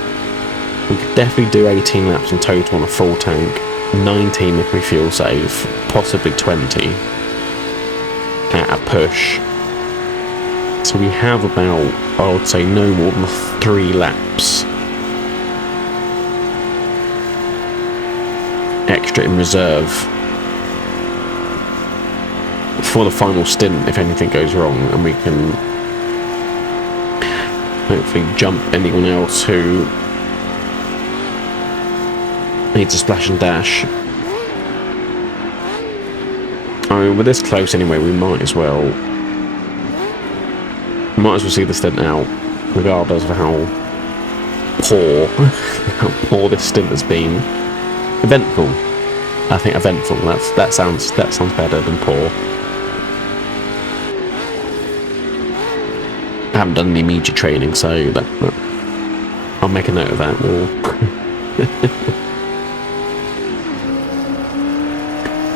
We could definitely do 18 laps in total on a full tank, 19 if we fuel save, possibly 20 at a push. So we have about, I would say, no more than 3 laps extra in reserve for the final stint if anything goes wrong, and we can hopefully jump anyone else who needs a splash and dash. I mean, we're this close anyway, we might as well see the stint out, regardless of how poor this stint has been. Eventful. I think eventful. That sounds better than poor. I haven't done any immediate training, so I'll make a note of that.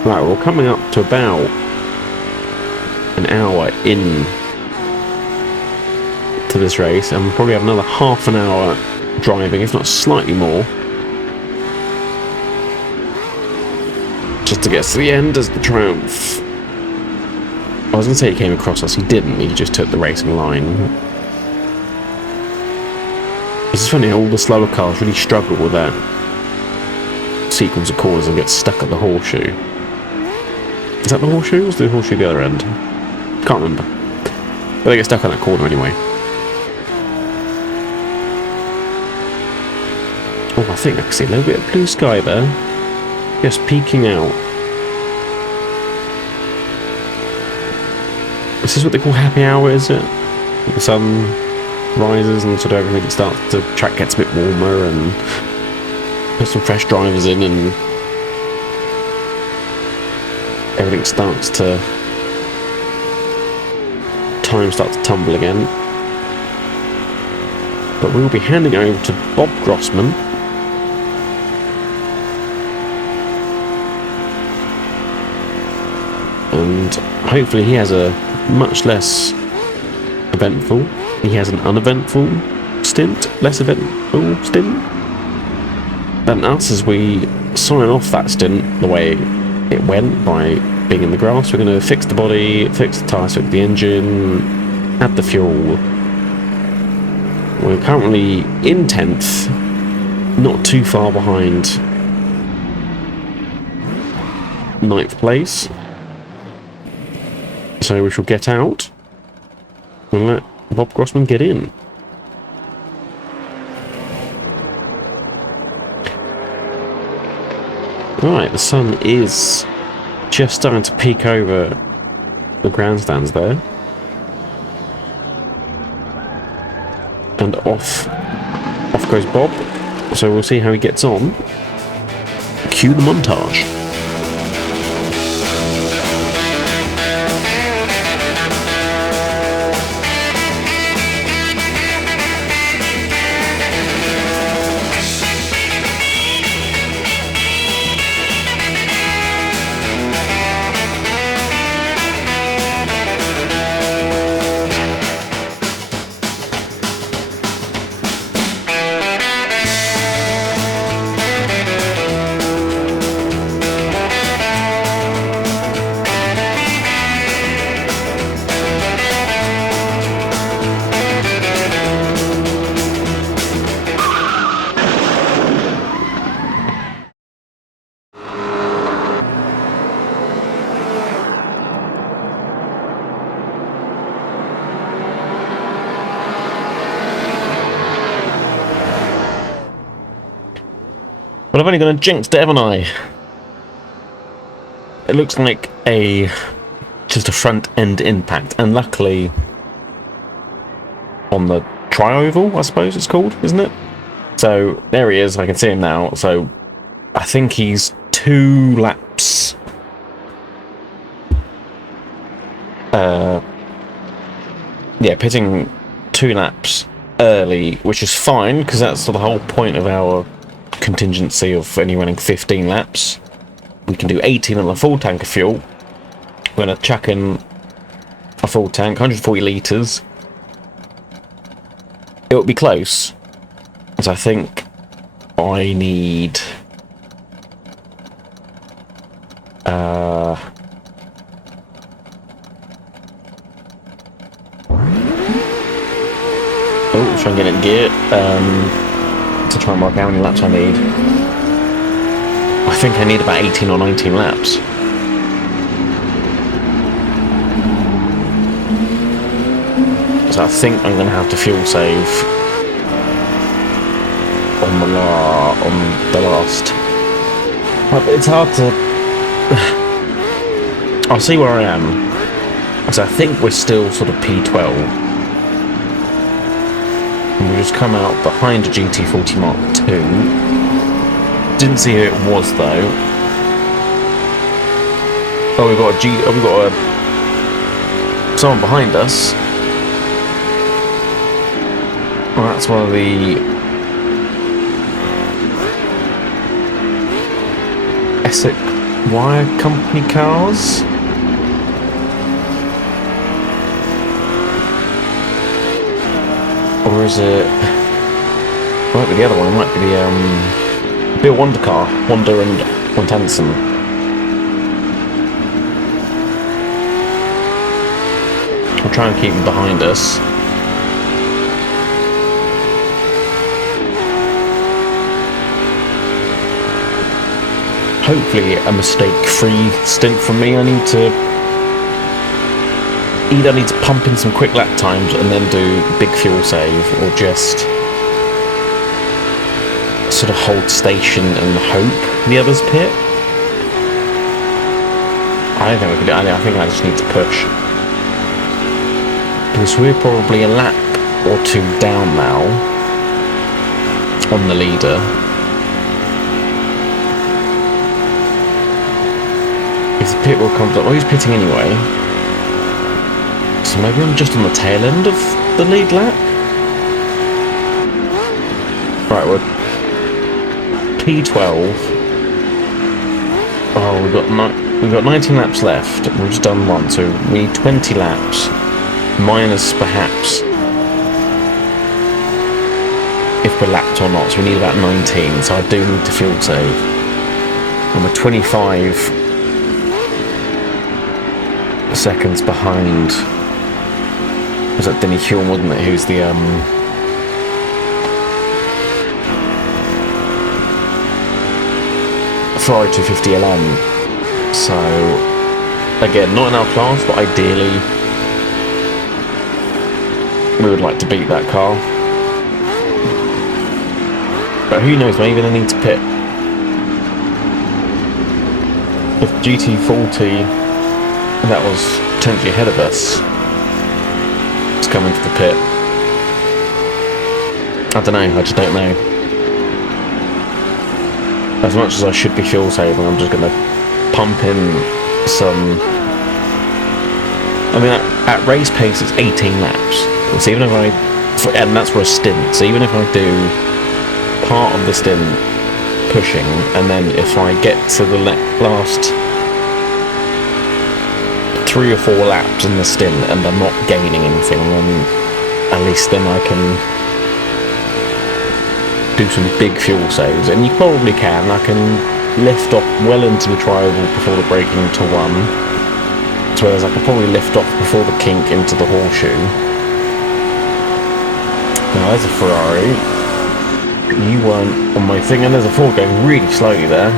Right, we're coming up to about an hour in to this race, and we'll probably have another half an hour driving, if not slightly more. just to get us to the end as the Triumph. I was going to say he came across us. He didn't. He just took the racing line. It's funny how all the slower cars really struggle with that sequence of corners and get stuck at the horseshoe. Is that the horseshoe? Or is the horseshoe the other end? Can't remember. But they get stuck on that corner anyway. Oh, I think I can see a little bit of blue sky there. Just peeking out. Is this what they call happy hour, is it? The sun rises and sort of everything starts, the track gets a bit warmer and put some fresh drivers in and everything starts to, time starts to tumble again. But we'll be handing over to Bob Grossman. And hopefully he has a much less eventful, he has an uneventful stint, less eventful stint than us as we sign off that stint the way it went by being in the grass. We're going to fix the body, fix the tyres, fix the engine, add the fuel. We're currently in 10th, not too far behind 9th place. So we shall get out and let Bob Grossman get in. Right, the sun is just starting to peek over the grandstands there. And off goes Bob. So we'll see how he gets on. Cue the montage. Well, I've only got a jinxed it, haven't I? It looks like just a front end impact, and luckily on the tri-oval, I suppose it's called, isn't it? So there he is, I can see him now. So I think he's 2 laps pitting 2 laps early, which is fine because that's the whole point of our contingency of only running 15 laps. We can do 18 on a full tank of fuel. We're going to chuck in a full tank, 140 litres. It will be close, as I think I need try and get it in gear to try and work out how many laps I need. I think I need about 18 or 19 laps. So I think I'm going to have to fuel save on the last. But it's hard to. I'll see where I am. So I think we're still sort of P12. And we just come out behind a GT40 Mark II. Didn't see who it was though. Oh, we've got someone behind us. Well, that's one of the Essex Wire Company cars. Or is it? It might be the other one. It might be the Bill Wonder car, Wonder and Montanson. try and keep him behind us. Hopefully a mistake-free stint from me. I need to either pump in some quick lap times and then do big fuel save, or just sort of hold station and hope the others pit. I don't think we can do it. I think I just need to push, because we're probably a lap or two down now on the leader. If the pit will comes up, well, he's pitting anyway, so maybe I'm just on the tail end of the lead lap. Right, we're P12. Oh, we've got 19 laps left. We've just done one, so we need 20 laps, minus perhaps if we're lapped or not. So we need about 19. So I do need to fuel save, and we're 25 seconds behind. Was that Denny Hulme, wasn't it? Who's the Ferrari 250 LM. So again, not in our class, but ideally we would like to beat that car. But who knows? Maybe they need to pit. If GT40 that was potentially ahead of us is coming to the pit, I don't know. I just don't know. As much as I should be fuel saving, I'm just going to pump in some. I mean, at race pace, it's 18 laps. So even if and that's for a stint. So even if I do part of the stint pushing, and then if I get to the last 3 or 4 laps in the stint and I'm not gaining anything, then at least then I can do some big fuel saves. And you probably can. I can lift off well into the tri-oval before the braking to 1, as well as I can probably lift off before the kink into the horseshoe. Now there's a Ferrari. You weren't on my thing, and there's a Ford going really slowly there.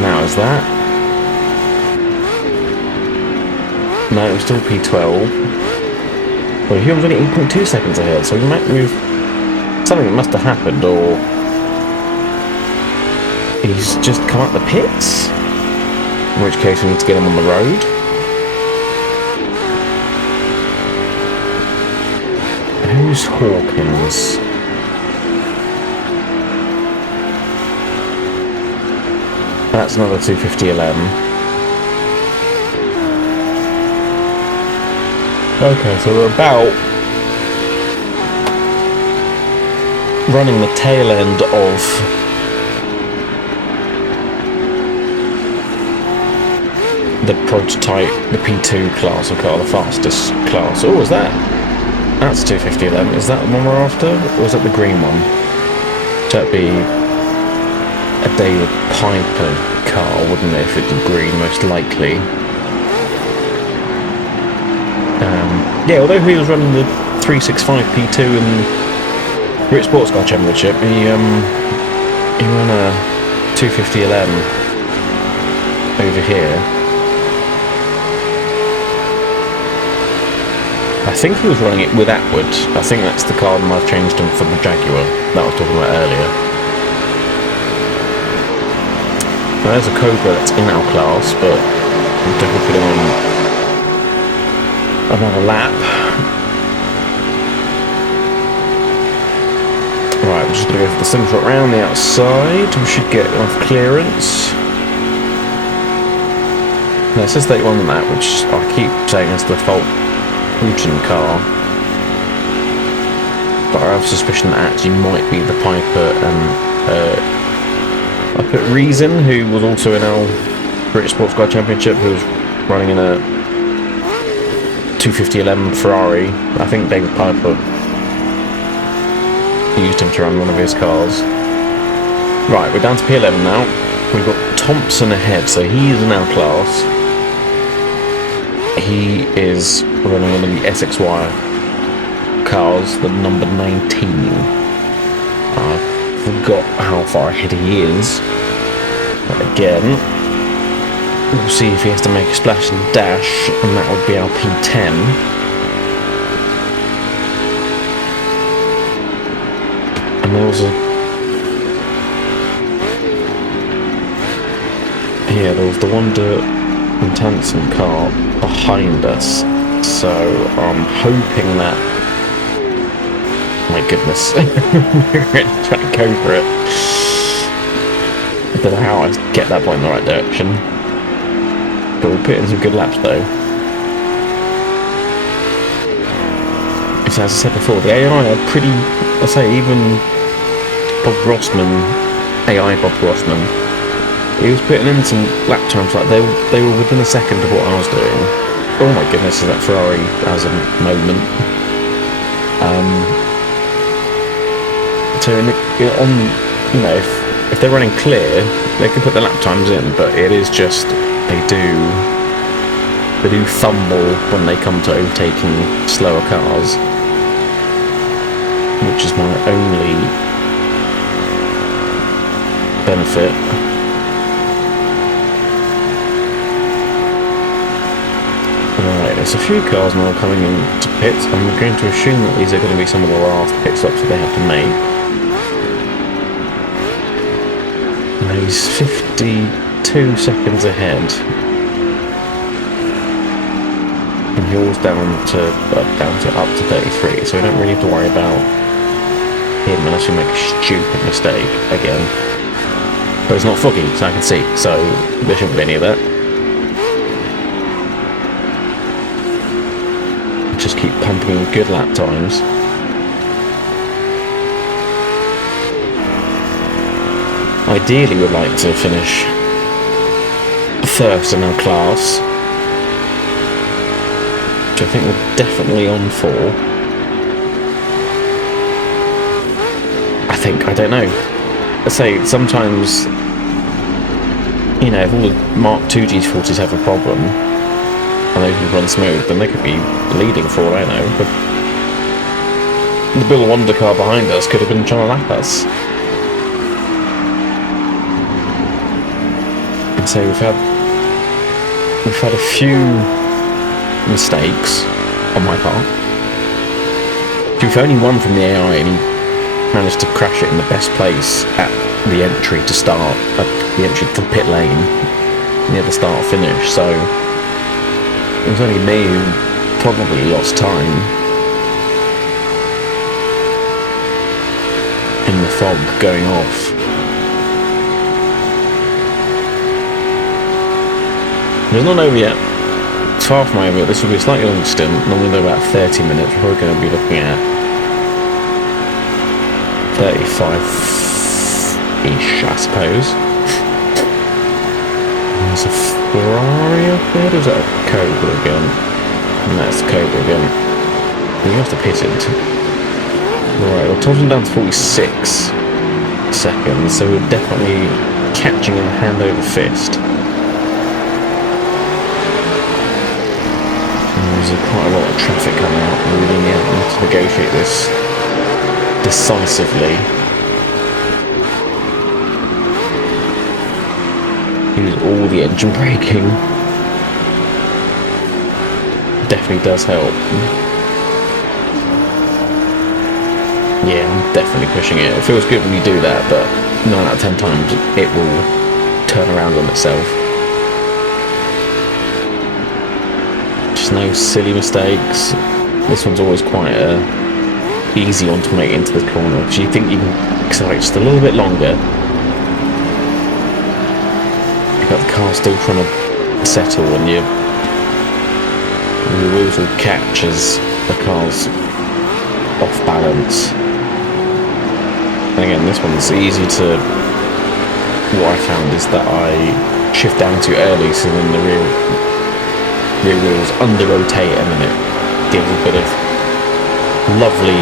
Now is that? No, it was still P12. Well, he was only 8.2 seconds ahead, so he might move. Something must have happened, or he's just come up the pits, in which case we need to get him on the road. Who's Hawkins? That's another 250 LM. Okay, so we're about running the tail end of the prototype, the P2 class of car, the fastest class. Oh, is that? That's 250 LM. Is that the one we're after? Or is that the green one? That'd be a David Piper car, wouldn't it, if it's green, most likely. Yeah, although he was running the 365 P2 in the British Sportscar Championship, he ran a 250 LM over here. I think he was running it with Atwood. I think that's the car, and I've changed him for the Jaguar that I was talking about earlier. There's a Cobra that's in our class, but we'll definitely put him on another lap. Right, we're just going to go for the sim shot round the outside. We should get enough clearance. No, it says 31 on that, which I keep saying is the default Putin car. But I have a suspicion that actually might be the Piper and I put Reason, who was also in our British Sportscar Championship, who was running in a 250 LM Ferrari. I think David Piper used him to run one of his cars. Right, we're down to P11 now. We've got Thompson ahead, so he is in our class. He is running one of the SXY cars, the number 19. I forgot how far ahead he is. But again, we'll see if he has to make a splash and dash, and that would be our P10. And there was the Wonder Intensen car behind us, so I'm hoping that, my goodness, we're going to try and go for it. I don't know how I get that point in the right direction, but we'll put in some good laps though. So as I said before, the AI are pretty, I say, even Bob Grossman, AI Bob Grossman, he was putting in some lap times, like they were within a second of what I was doing. Oh my goodness, is that Ferrari has a moment. So if they're running clear, they can put the lap times in, but it is just they do fumble when they come to overtaking slower cars, which is my only benefit. Right, there's a few cars now coming into pits. I'm going to assume that these are going to be some of the last pit stops that they have to make. And he's 52 seconds ahead. And yours down to up to 33, so we don't really have to worry about him unless we make a stupid mistake again. But it's not foggy, so I can see, so there shouldn't be any of that. Just keep pumping in good lap times. Ideally we'd like to finish first in our class, which I think we're definitely on for. I don't know. I say sometimes, you know, if all the Mark II G40s have a problem and they can run smooth, then they could be leading for all I know. But the Bill Wonder car behind us could have been trying to lap us. And so we've had a few mistakes on my part. We've only one from the AI, and he managed to crash it in the best place at the entry to start, at the entry to the pit lane, near the start finish. So it was only me who probably lost time in the fog going off. It's not over yet. It's far from over. This will be a slightly longer stint. Normally they're about 30 minutes. We're probably going to be looking at 35-ish, I suppose. There's a Ferrari up there. There's a Cobra again. And that's the Cobra again. You must have pitted. Right, we'll toss them down to 46 seconds, so we're definitely catching them hand over fist. And there's quite a lot of traffic coming out, and we really need to negotiate this decisively. Use all the engine braking. Definitely does help. Yeah, I'm definitely pushing it. It feels good when you do that, but 9 out of 10 times it will turn around on itself. Just no silly mistakes. This one's always quite a easy one to make into the corner, because you think you can accelerate just a little bit longer. But the car's still trying to settle, and your wheels will catch as the car's off balance. And again, this one's easy to. What I found is that I shift down too early, so then the rear wheels under rotate, and then it gives a bit of lovely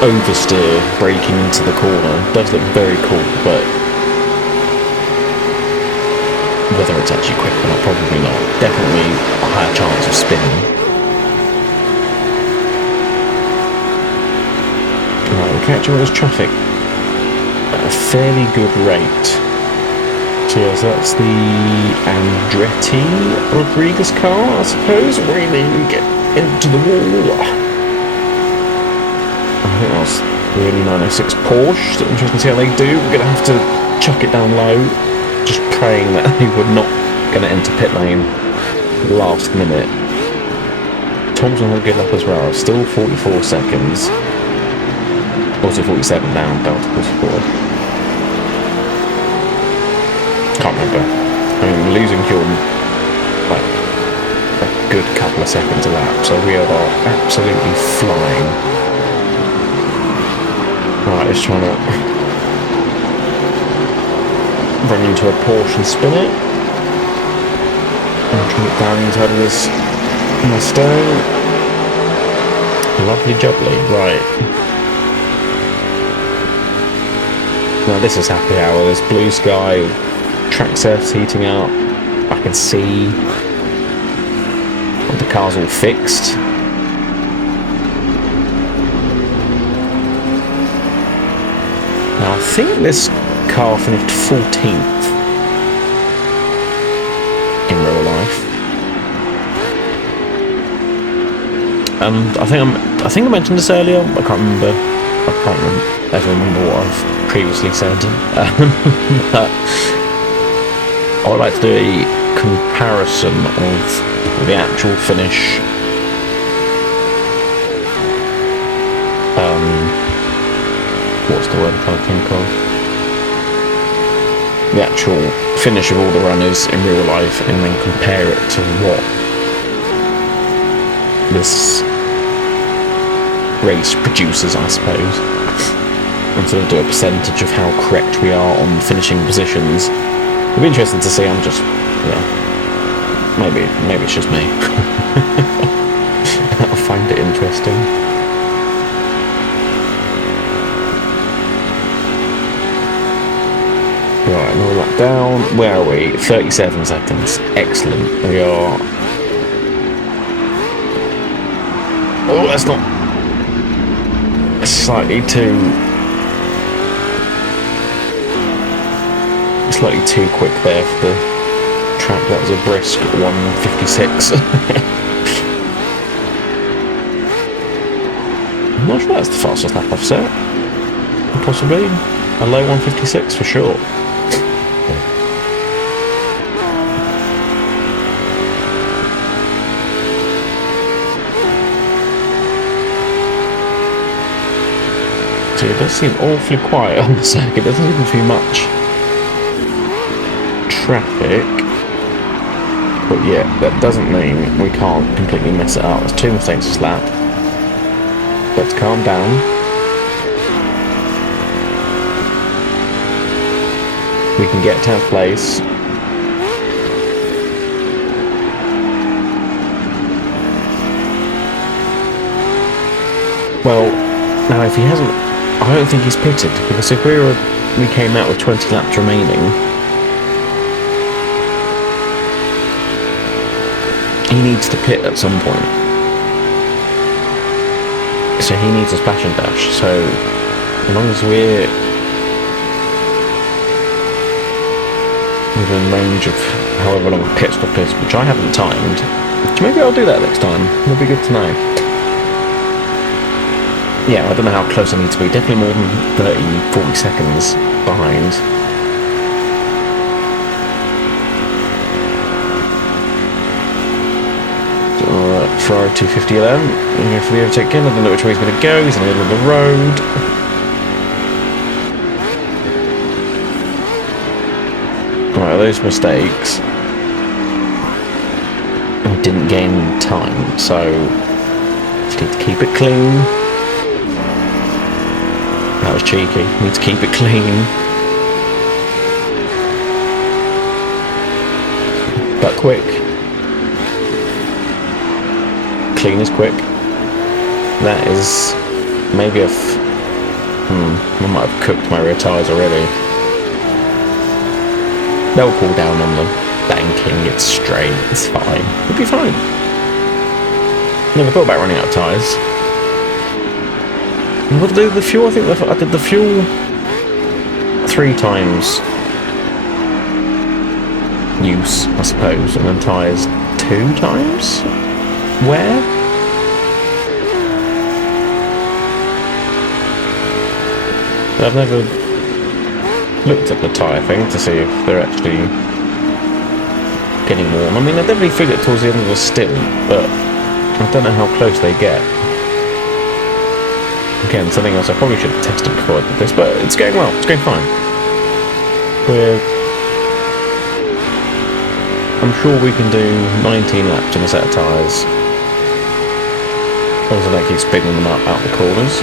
oversteer braking into the corner. It does look very cool, but Whether it's actually quick or not, probably not. Definitely a higher chance of spinning. Right, we're catching all this traffic at a fairly good rate. So yes, that's the Andretti Rodriguez car, I suppose. Really get into the wall. I think that's the 906 Porsche. So interesting to see how they do. We're going to have to chuck it down low. Just praying that they were not going to enter pit lane last minute. Thompson had a good lap as well. Still 44 seconds. Also 47 down to 44. Can't remember. I mean, losing Jordan like a good couple of seconds a lap. So we are absolutely flying. Right, just trying to run into a Porsche and spin it. And try it down inside of this Mustang. Lovely jubbly, right. Now this is happy hour, there's blue sky, track surface heating up, I can see the car's all fixed. Now I think this car finished 14th in real life, and I think I mentioned this earlier. I can't ever remember what I've previously said. But I would like to do a comparison of the actual finish. What's the word I can't think of? The actual finish of all the runners in real life, and then compare it to what this race produces, I suppose, and sort of do a percentage of how correct we are on finishing positions. It'll be interesting to see. I'm just, maybe it's just me. I'll find it interesting. Right, roll that down. Where are we? 37 seconds. Excellent. We are... Oh, that's not... Slightly too quick there for the track. That was a brisk 1:56. I'm not sure that's the fastest lap I've set. Possibly a low 1:56 for sure. It does seem awfully quiet on the circuit. It doesn't seem to be much traffic, but yeah, that doesn't mean we can't completely mess it up. There's 2 mistakes this lap. Let's calm down. We can get 10th place. Well, now if he hasn't, I don't think he's pitted, because if we came out with 20 laps remaining, he needs to pit at some point. So he needs a splash and dash. So as long as we're within range of however long pit stop is, which I haven't timed, which maybe I'll do that next time. It'll be good to know. Yeah, I don't know how close I need to be. Definitely more than 30, 40 seconds behind. Ferrari 250 then. Going for the overtake again. I don't know which way he's going to go. He's in the middle of the road. Right, those mistakes. I didn't gain time, so just need to keep it clean. That was cheeky. Need to keep it clean. But quick. Clean is quick. That is maybe I might have cooked my rear tyres already. They'll cool down on them. banking, it's straight, it's fine. It'll be fine. Never thought about running out of tyres. What did I do with the fuel? I think I did the fuel 3 times use, I suppose, and then tyres 2 times? Where? I've never looked at the tyre thing to see if they're actually getting worn. I mean, I definitely feel it towards the end of the stint, but I don't know how close they get. Again, something else I probably should have tested before I did this, but it's going well. It's going fine. I'm sure we can do 19 laps on a set of tyres. As long as I don't keep spinning them up out the corners.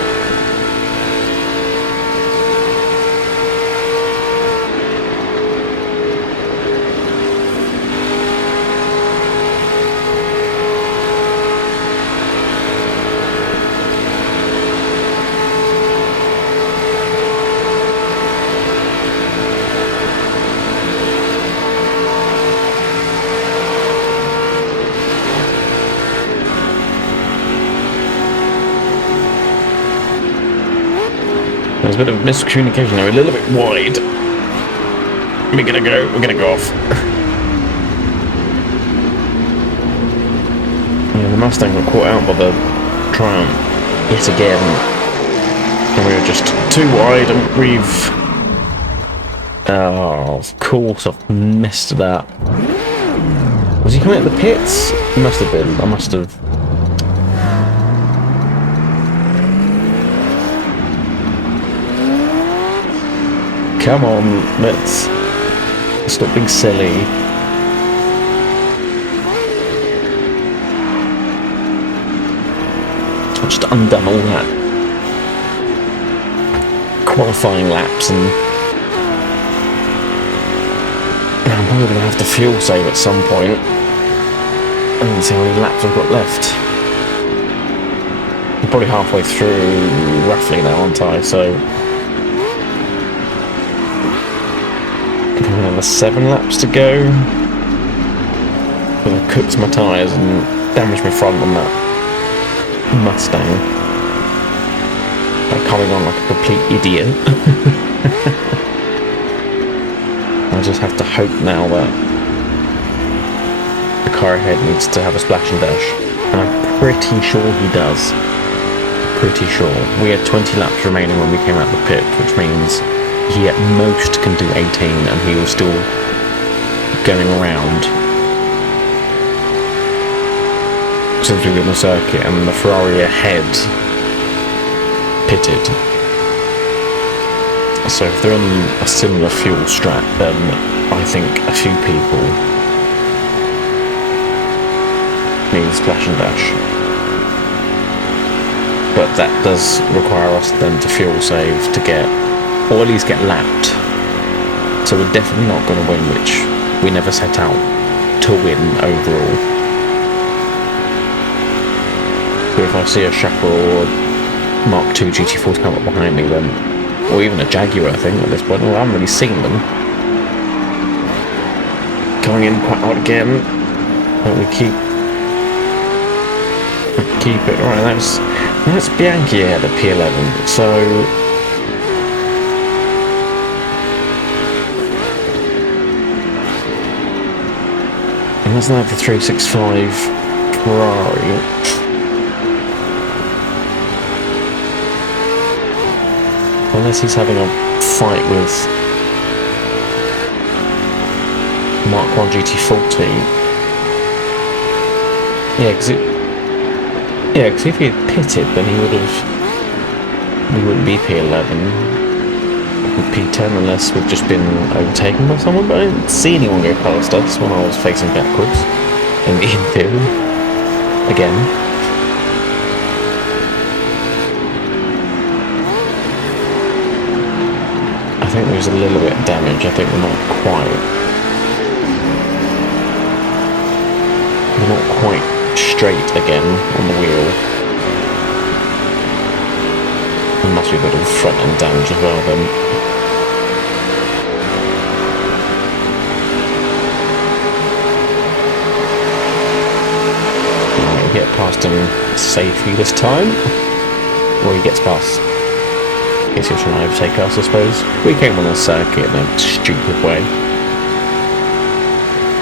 There's a bit of miscommunication there, a little bit wide. We're gonna go off. Yeah, the Mustang got caught out by the Triumph yet again. And we were just too wide and we've... Oh, of course I've messed it up. Was he coming out of the pits? He must have been. I must have... Come on, let's stop being silly. I've just undone all that qualifying laps and I'm probably going to have to fuel save at some point. I don't see how many laps I've got left. I'm probably halfway through roughly now, aren't I? So another 7 laps to go. I've cooked my tyres and damaged my front on that Mustang by coming on like a complete idiot. I just have to hope now that the car ahead needs to have a splash and dash, and I'm pretty sure he does. Pretty sure. We had 20 laps remaining when we came out the pit, which means he at most can do 18 and he was still going around since we've been on the circuit, and the Ferrari ahead pitted. So if they're on a similar fuel strat, then I think a few people need a splash and dash. But that does require us then to fuel save to get, or at least get lapped. So we're definitely not going to win, which we never set out to win overall. But if I see a Chaparral or Mark II GT40 come up behind me, then, or even a Jaguar, I think at this point, well, I haven't really seen them coming in quite hard again. But we keep it right. That's Bianchi ahead at P11. So. And that's now the 365 Ferrari. Unless he's having a fight with Mark I GT40. Yeah, because if he had pitted, then we wouldn't be P11. P10 unless we've just been overtaken by someone, but I didn't see anyone go past us when I was facing backwards in the infield. Again. I think there's a little bit of damage. I think we're not quite straight again on the wheel. There must be a bit of front end damage as well then. crossing safely this time. Or he gets past. I guess he'll try and overtake us, I suppose. We came on the circuit in a stupid way.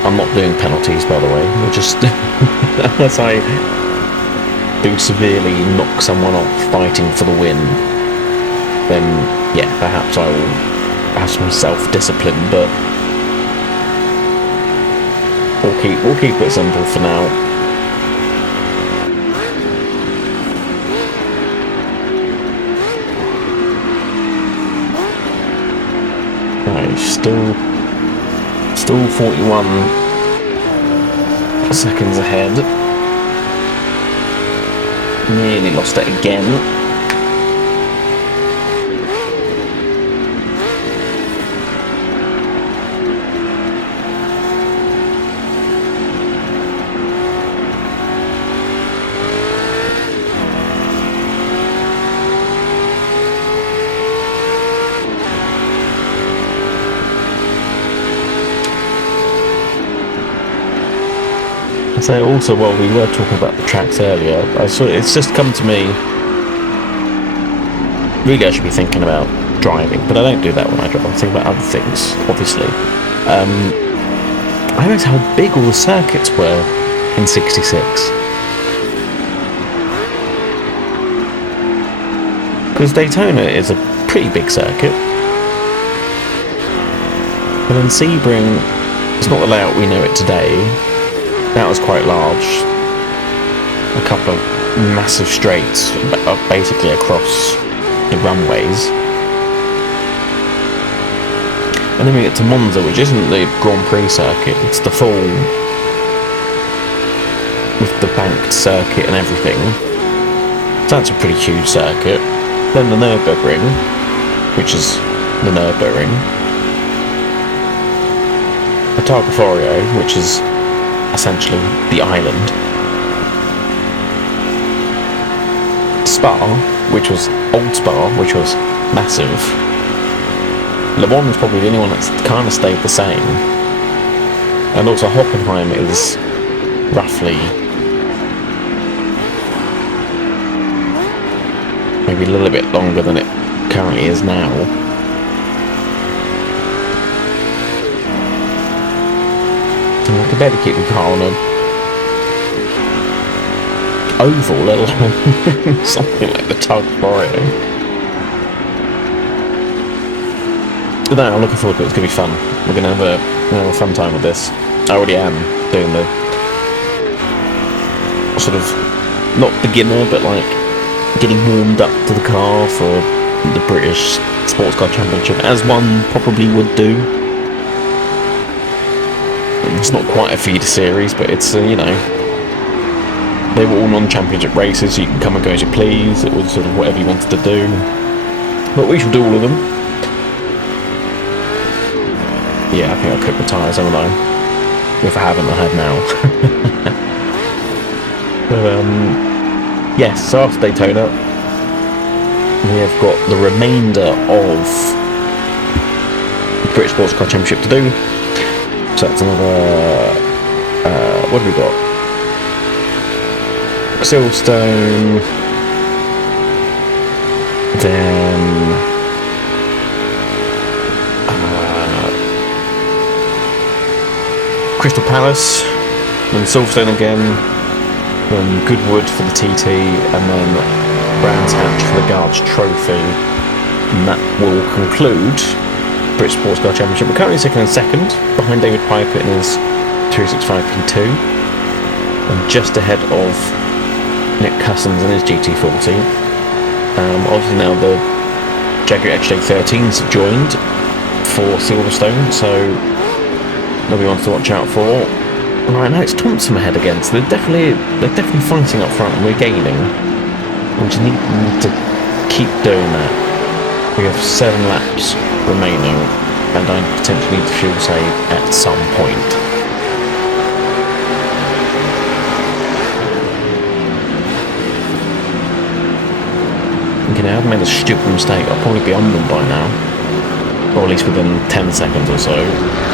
I'm not doing penalties, by the way. We're just unless I do severely knock someone off fighting for the win, then yeah, perhaps I will have some self-discipline. But we'll keep it simple for now. Right, still 41 seconds ahead. Nearly lost it again. So also, while we were talking about the tracks earlier, it's just come to me, really I should be thinking about driving, but I don't do that when I drive. I think about other things, obviously. I realised how big all the circuits were in 66. Because Daytona is a pretty big circuit. But then Sebring, it's not the layout we know it today. That was quite large. A couple of massive straights basically across the runways. And then we get to Monza, which isn't the Grand Prix circuit, it's the full with the banked circuit and everything. So that's a pretty huge circuit. Then the Nürburgring, which is the Nürburgring. The Targa which is essentially the island. Spa, which was old Spa, which was massive. Le Mans is probably the only one that's kind of stayed the same. And also Hockenheim is roughly maybe a little bit longer than it currently is now. I could barely keep the car on a oval, let alone something like the Targa. But no, I'm looking forward to it. It's going to be fun. We're going to have a fun time with this. I already am doing the sort of, not beginner, but like getting warmed up to the car for the British Sportscar Championship, as one probably would do. It's not quite a feeder series, but it's, you know, they were all non-championship races, so you can come and go as you please. It was sort of whatever you wanted to do. But we shall do all of them. Yeah, I think I'll cook the tyres, haven't I? If I haven't, I have now. But, yes, so after Daytona, we have got the remainder of the British Sportscar Championship to do. So that's another, what have we got? Silverstone, then Crystal Palace, then Silverstone again, then Goodwood for the TT, and then Brands Hatch for the Guards Trophy. And that will conclude British Sports Car Championship. We're currently second and second, behind David Piper in his 265 P2, and just ahead of Nick Cussons in his GT40. Obviously now the Jaguar XJ13s have joined for Silverstone, so there'll be ones to watch out for. Right now it's Thompson ahead again, so they're definitely fighting up front, and we're gaining. We just need to keep doing that. We have 7 laps remaining, and I potentially need to fuel save at some point. Okay, I haven't made a stupid mistake. I'll probably be on them by now, or at least within 10 seconds or so.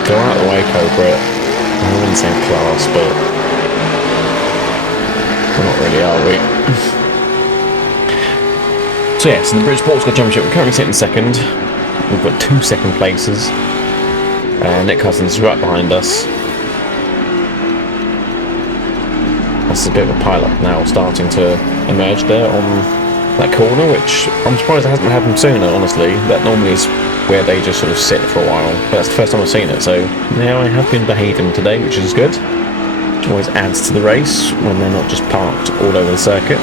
Go out of the way, Cobra. I'm in the same class, but We're not really, are we? So yes, in the British Sportscar Championship, we're currently sitting second. We've got 2 second places. Nick Cousins is right behind us. That's a bit of a pile-up now, starting to emerge there on that corner, which I'm surprised it hasn't happened sooner, honestly. That normally is where they just sort of sit for a while, but that's the first time I've seen it, so now I have been behaving today, which is good. Which always adds to the race when they're not just parked all over the circuit.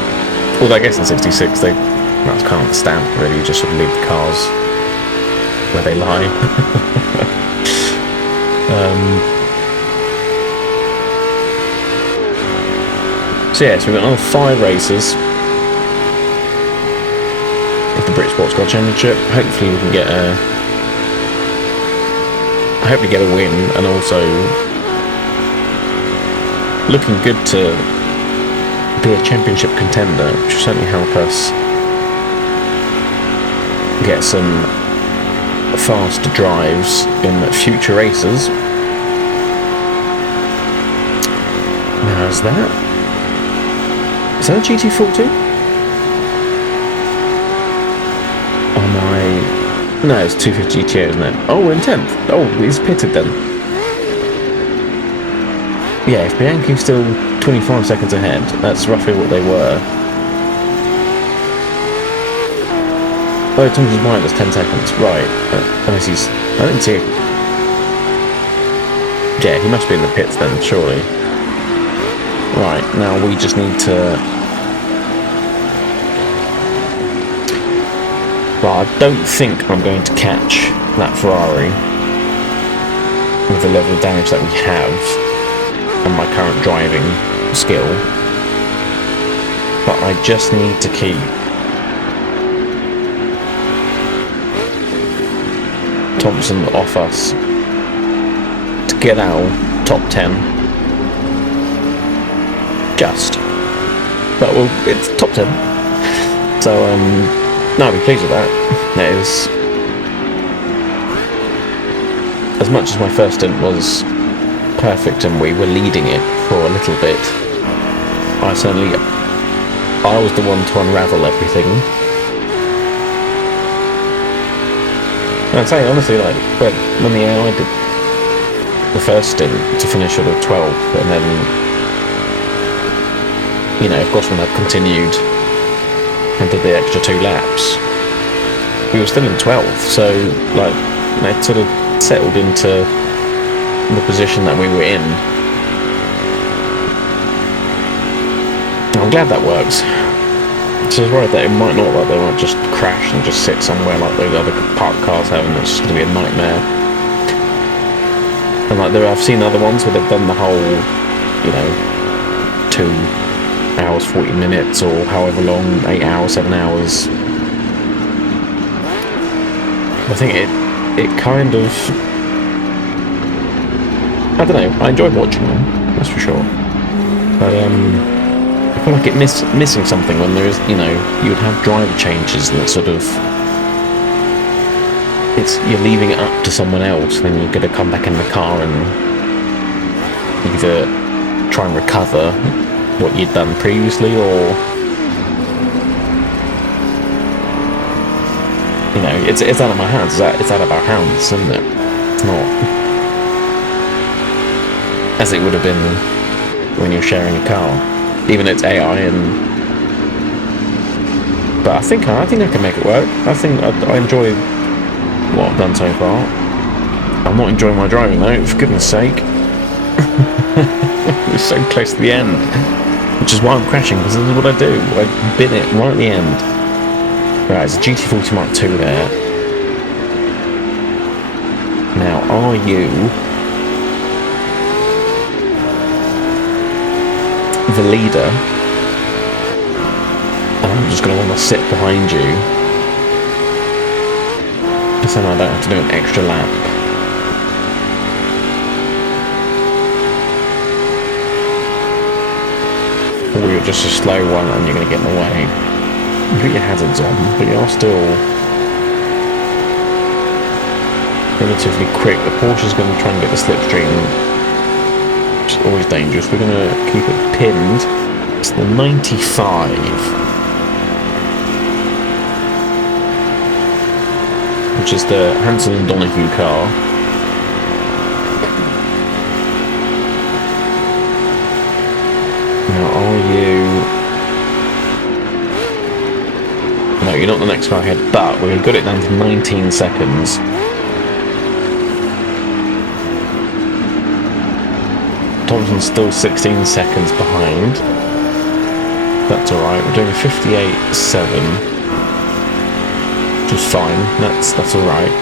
Although I guess in 66 they... that's kind of the stamp, really. You just sort of leave the cars where they lie. So yeah, so we've got another 5 races of the British Sportscar Championship. Hopefully we can get a... hopefully get a win, and also looking good to be a championship contender, which will certainly help us get some fast drives in future races. Now is that a GT40? Oh my... no, it's 250 GTO, isn't it? Oh, we're in 10th. Oh, he's pitted then. Yeah, if Bianchi's still 25 seconds ahead, that's roughly what they were. Oh, Thomas is behind us 10 seconds. Right. Unless he's... I didn't see it. Yeah, he must be in the pits then, surely. Right, now we just need to... well, I don't think I'm going to catch that Ferrari with the level of damage that we have and my current driving skill. But I just need to keep Thompson off us to get our top 10. Just. But well, it's top 10. So, no, I'll be pleased with that. That is... as much as my first stint was perfect and we were leading it for a little bit, I was the one to unravel everything. And I'd say, honestly, like, when the AI did the first stint to finish at a 12, and then, you know, if Grossman had continued and did the extra 2 laps, we were still in 12th, so, like, it sort of settled into the position that we were in. I'm glad that works. So I was worried that it might not, like they might just crash and just sit somewhere like those other parked cars have, and it's just going to be a nightmare. And like I've seen other ones where they've done the whole, you know, 2 hours 40 minutes or however long, 8 hours, 7 hours. I think it kind of, I don't know, I enjoyed watching them, that's for sure. But I feel like it's missing something when there is, you know, you would have driver changes that sort of, you're leaving it up to someone else, and then you're going to come back in the car and either try and recover what you'd done previously, or, you know, it's out of my hands. It's out of our hands, isn't it? It's not as it would have been when you're sharing a car. Even it's AI, but I think I can make it work. I think I enjoy what I've done so far. I'm not enjoying my driving though, for goodness sake. We're so close to the end, which is why I'm crashing, because this is what I do. I bin it right at the end. Right, it's a GT40 Mark II there. Now, are you the leader? And I'm just going to want to sit behind you, so I don't have to do an extra lap. Or you're just a slow one and you're going to get in the way. You put your hazards on, but you are still relatively quick. The Porsche's going to try and get the slipstream, which is always dangerous. We're going to keep it pinned. It's the 95. Which is the Hansel and Donahue car. Now, are you... No, you're not the next car ahead, but we've got it down to 19 seconds. Thompson's still 16 seconds behind. That's alright, we're doing a 58.7. Which is fine, that's alright.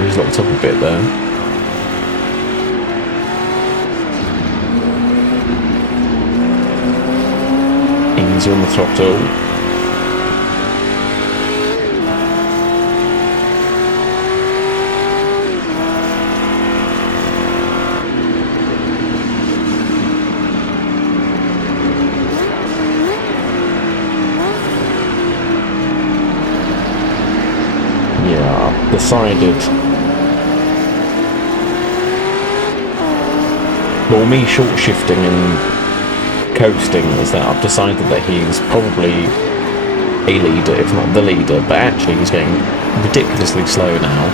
He's locked up a bit there. Easy on the throttle. Decided, well, me short shifting and coasting is that I've decided that he's probably a leader, if not the leader, but actually he's going ridiculously slow now.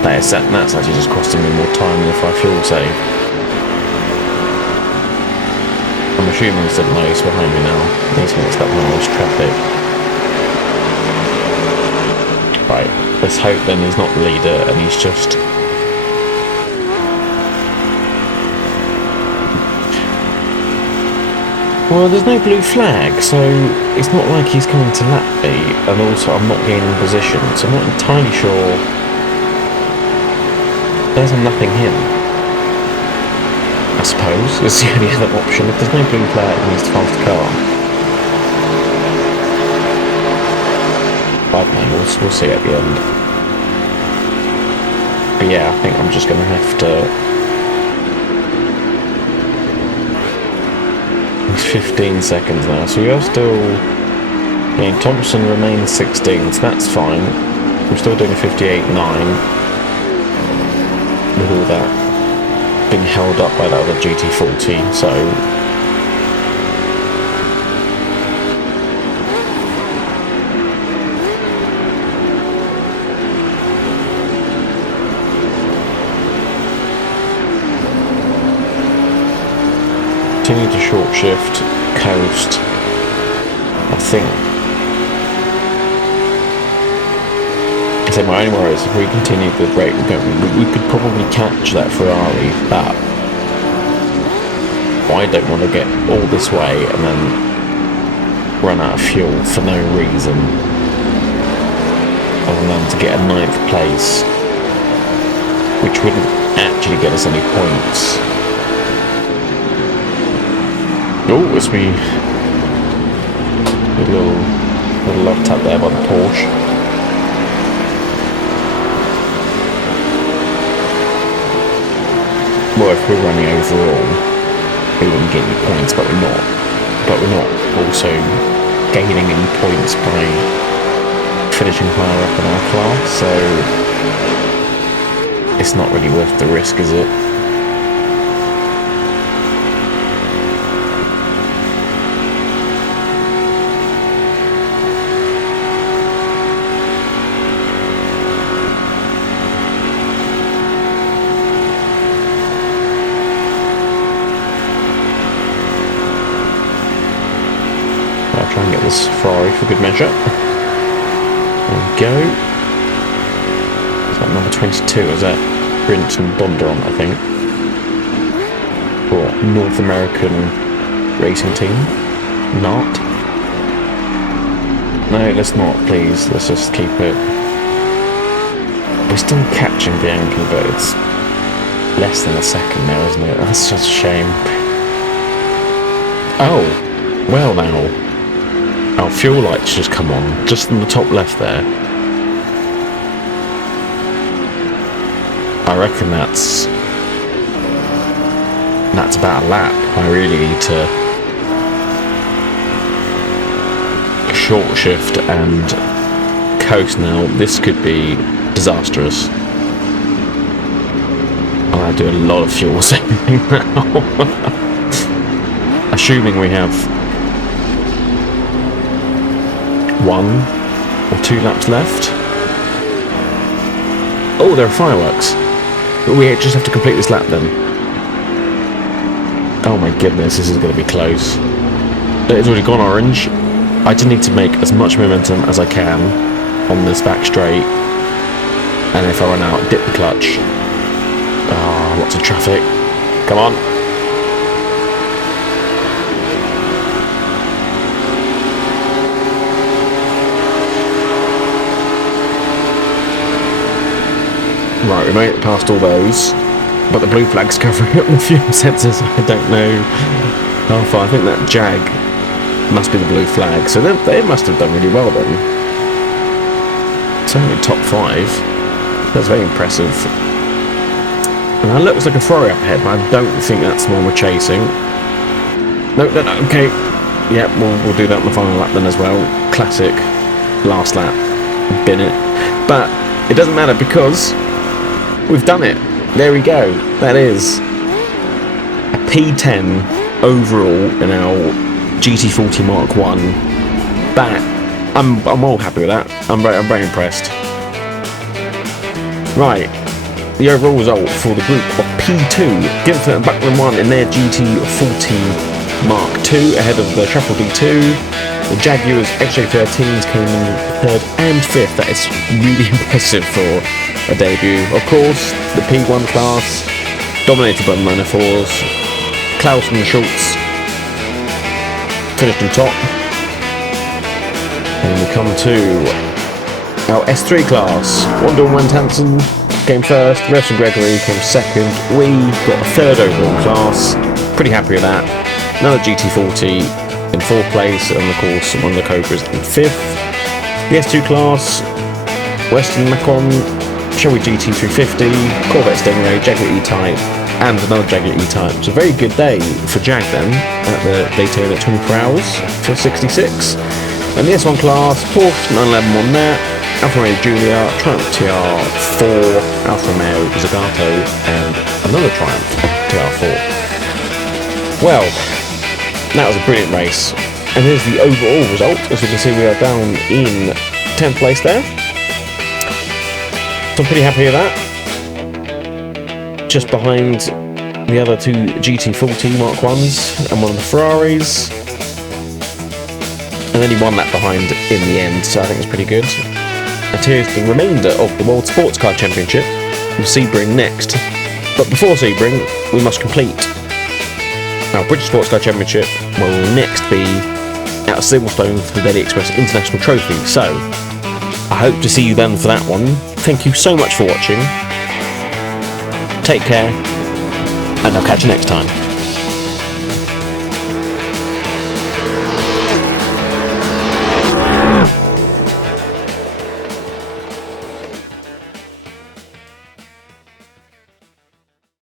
That's actually just costing me more time than if I fuel save. I'm assuming he's still nice behind me now. He's mixed up with all this traffic. Right, let's hope then he's not the leader and he's just... Well, there's no blue flag, so it's not like he's coming to lap me, and also I'm not gaining position, so I'm not entirely sure. There's a nothing him, I suppose, is the only other option. If there's no blue flag, he needs to pass the car. I don't know, we'll see at the end. But yeah, I think I'm just going to have to... It's 15 seconds now, so we are still... I mean, Thompson remains 16, so that's fine. I'm still doing a 58.9. With all that being held up by that other GT40, so... Continue to short shift, coast. I think. So my only worry is if we continue the rate we're going, we could probably catch that Ferrari, but I don't want to get all this way and then run out of fuel for no reason, other than to get a 9th place, which wouldn't actually get us any points. Oh, it's me. A little love tap there by the Porsche. Well, if we're running overall, we wouldn't get any points, but we're not. But we're not also gaining any points by finishing higher up in our class, so it's not really worth the risk, is it? Try and get this Ferrari for good measure. There we go. Is that number 22? Is that Brinton Bondurant, I think? Or North American racing team? Not. No, let's not, please. Let's just keep it. We're still catching Bianchi, but it's less than a second now, isn't it? That's just a shame. Oh, well now. Our fuel lights just come on, just in the top left there. I reckon that's about a lap. I really need to short shift and coast now. This could be disastrous. I'll I do a lot of fuel saving now. Assuming we have 1 or 2 laps left. Oh, there are fireworks. But we just have to complete this lap then. Oh my goodness, this is going to be close. It's already gone orange. I just need to make as much momentum as I can on this back straight. And if I run out, dip the clutch. Ah, lots of traffic. Come on. Right, we made it past all those, but the blue flag's covering up the fuel sensors. I don't know how far. I think that Jag must be the blue flag, so they must have done really well then. It's only top 5. That's very impressive. And that looks like a Ferrari up ahead, but I don't think that's the one we're chasing. No, okay. Yeah, we'll do that on the final lap then as well. Classic last lap. Bin it. But it doesn't matter because we've done it. There we go. That is a P10 overall in our GT40 Mark 1. I'm all happy with that. I'm very impressed. Right, the overall result for the group of P2, Gimford and Buckland won in their GT40 Mark 2 ahead of the Shuffle D2. The Jaguars XJ13s came in 3rd and 5th. That is really impressive for a debut. Of course, the P1 class dominated by the 904s. Klaus and Schultz finished in top. And we come to our S3 class. Wondell and Hansen came first, Revs and Gregory came second. We got a 3rd overall class. Pretty happy with that. Another GT40 in 4th place, and of course one of the Cobras in 5th. The S2 class, Western Macron, Shelby GT350, Corvette Stingray, Jaguar E-Type, and another Jaguar E-Type. It's a very good day for Jag then at the Daytona 24 hours for 66. And the S1 class, Porsche 911 won that, Alfa Romeo Giulia, Triumph TR4, Alfa Romeo Zagato, and another Triumph TR4. Well, that was a brilliant race. And here's the overall result. As you can see, we are down in 10th place there. So I'm pretty happy with that. Just behind the other 2 GT40 Mark 1s and one of the Ferraris. And then he won that behind in the end, so I think it's pretty good. And here's the remainder of the World Sportscar Championship with Sebring next. But before Sebring, we must complete our British Sportscar Championship, where we will next be at Silverstone for the Daily Express International Trophy. So, I hope to see you then for that one. Thank you so much for watching. Take care, and I'll catch you next time.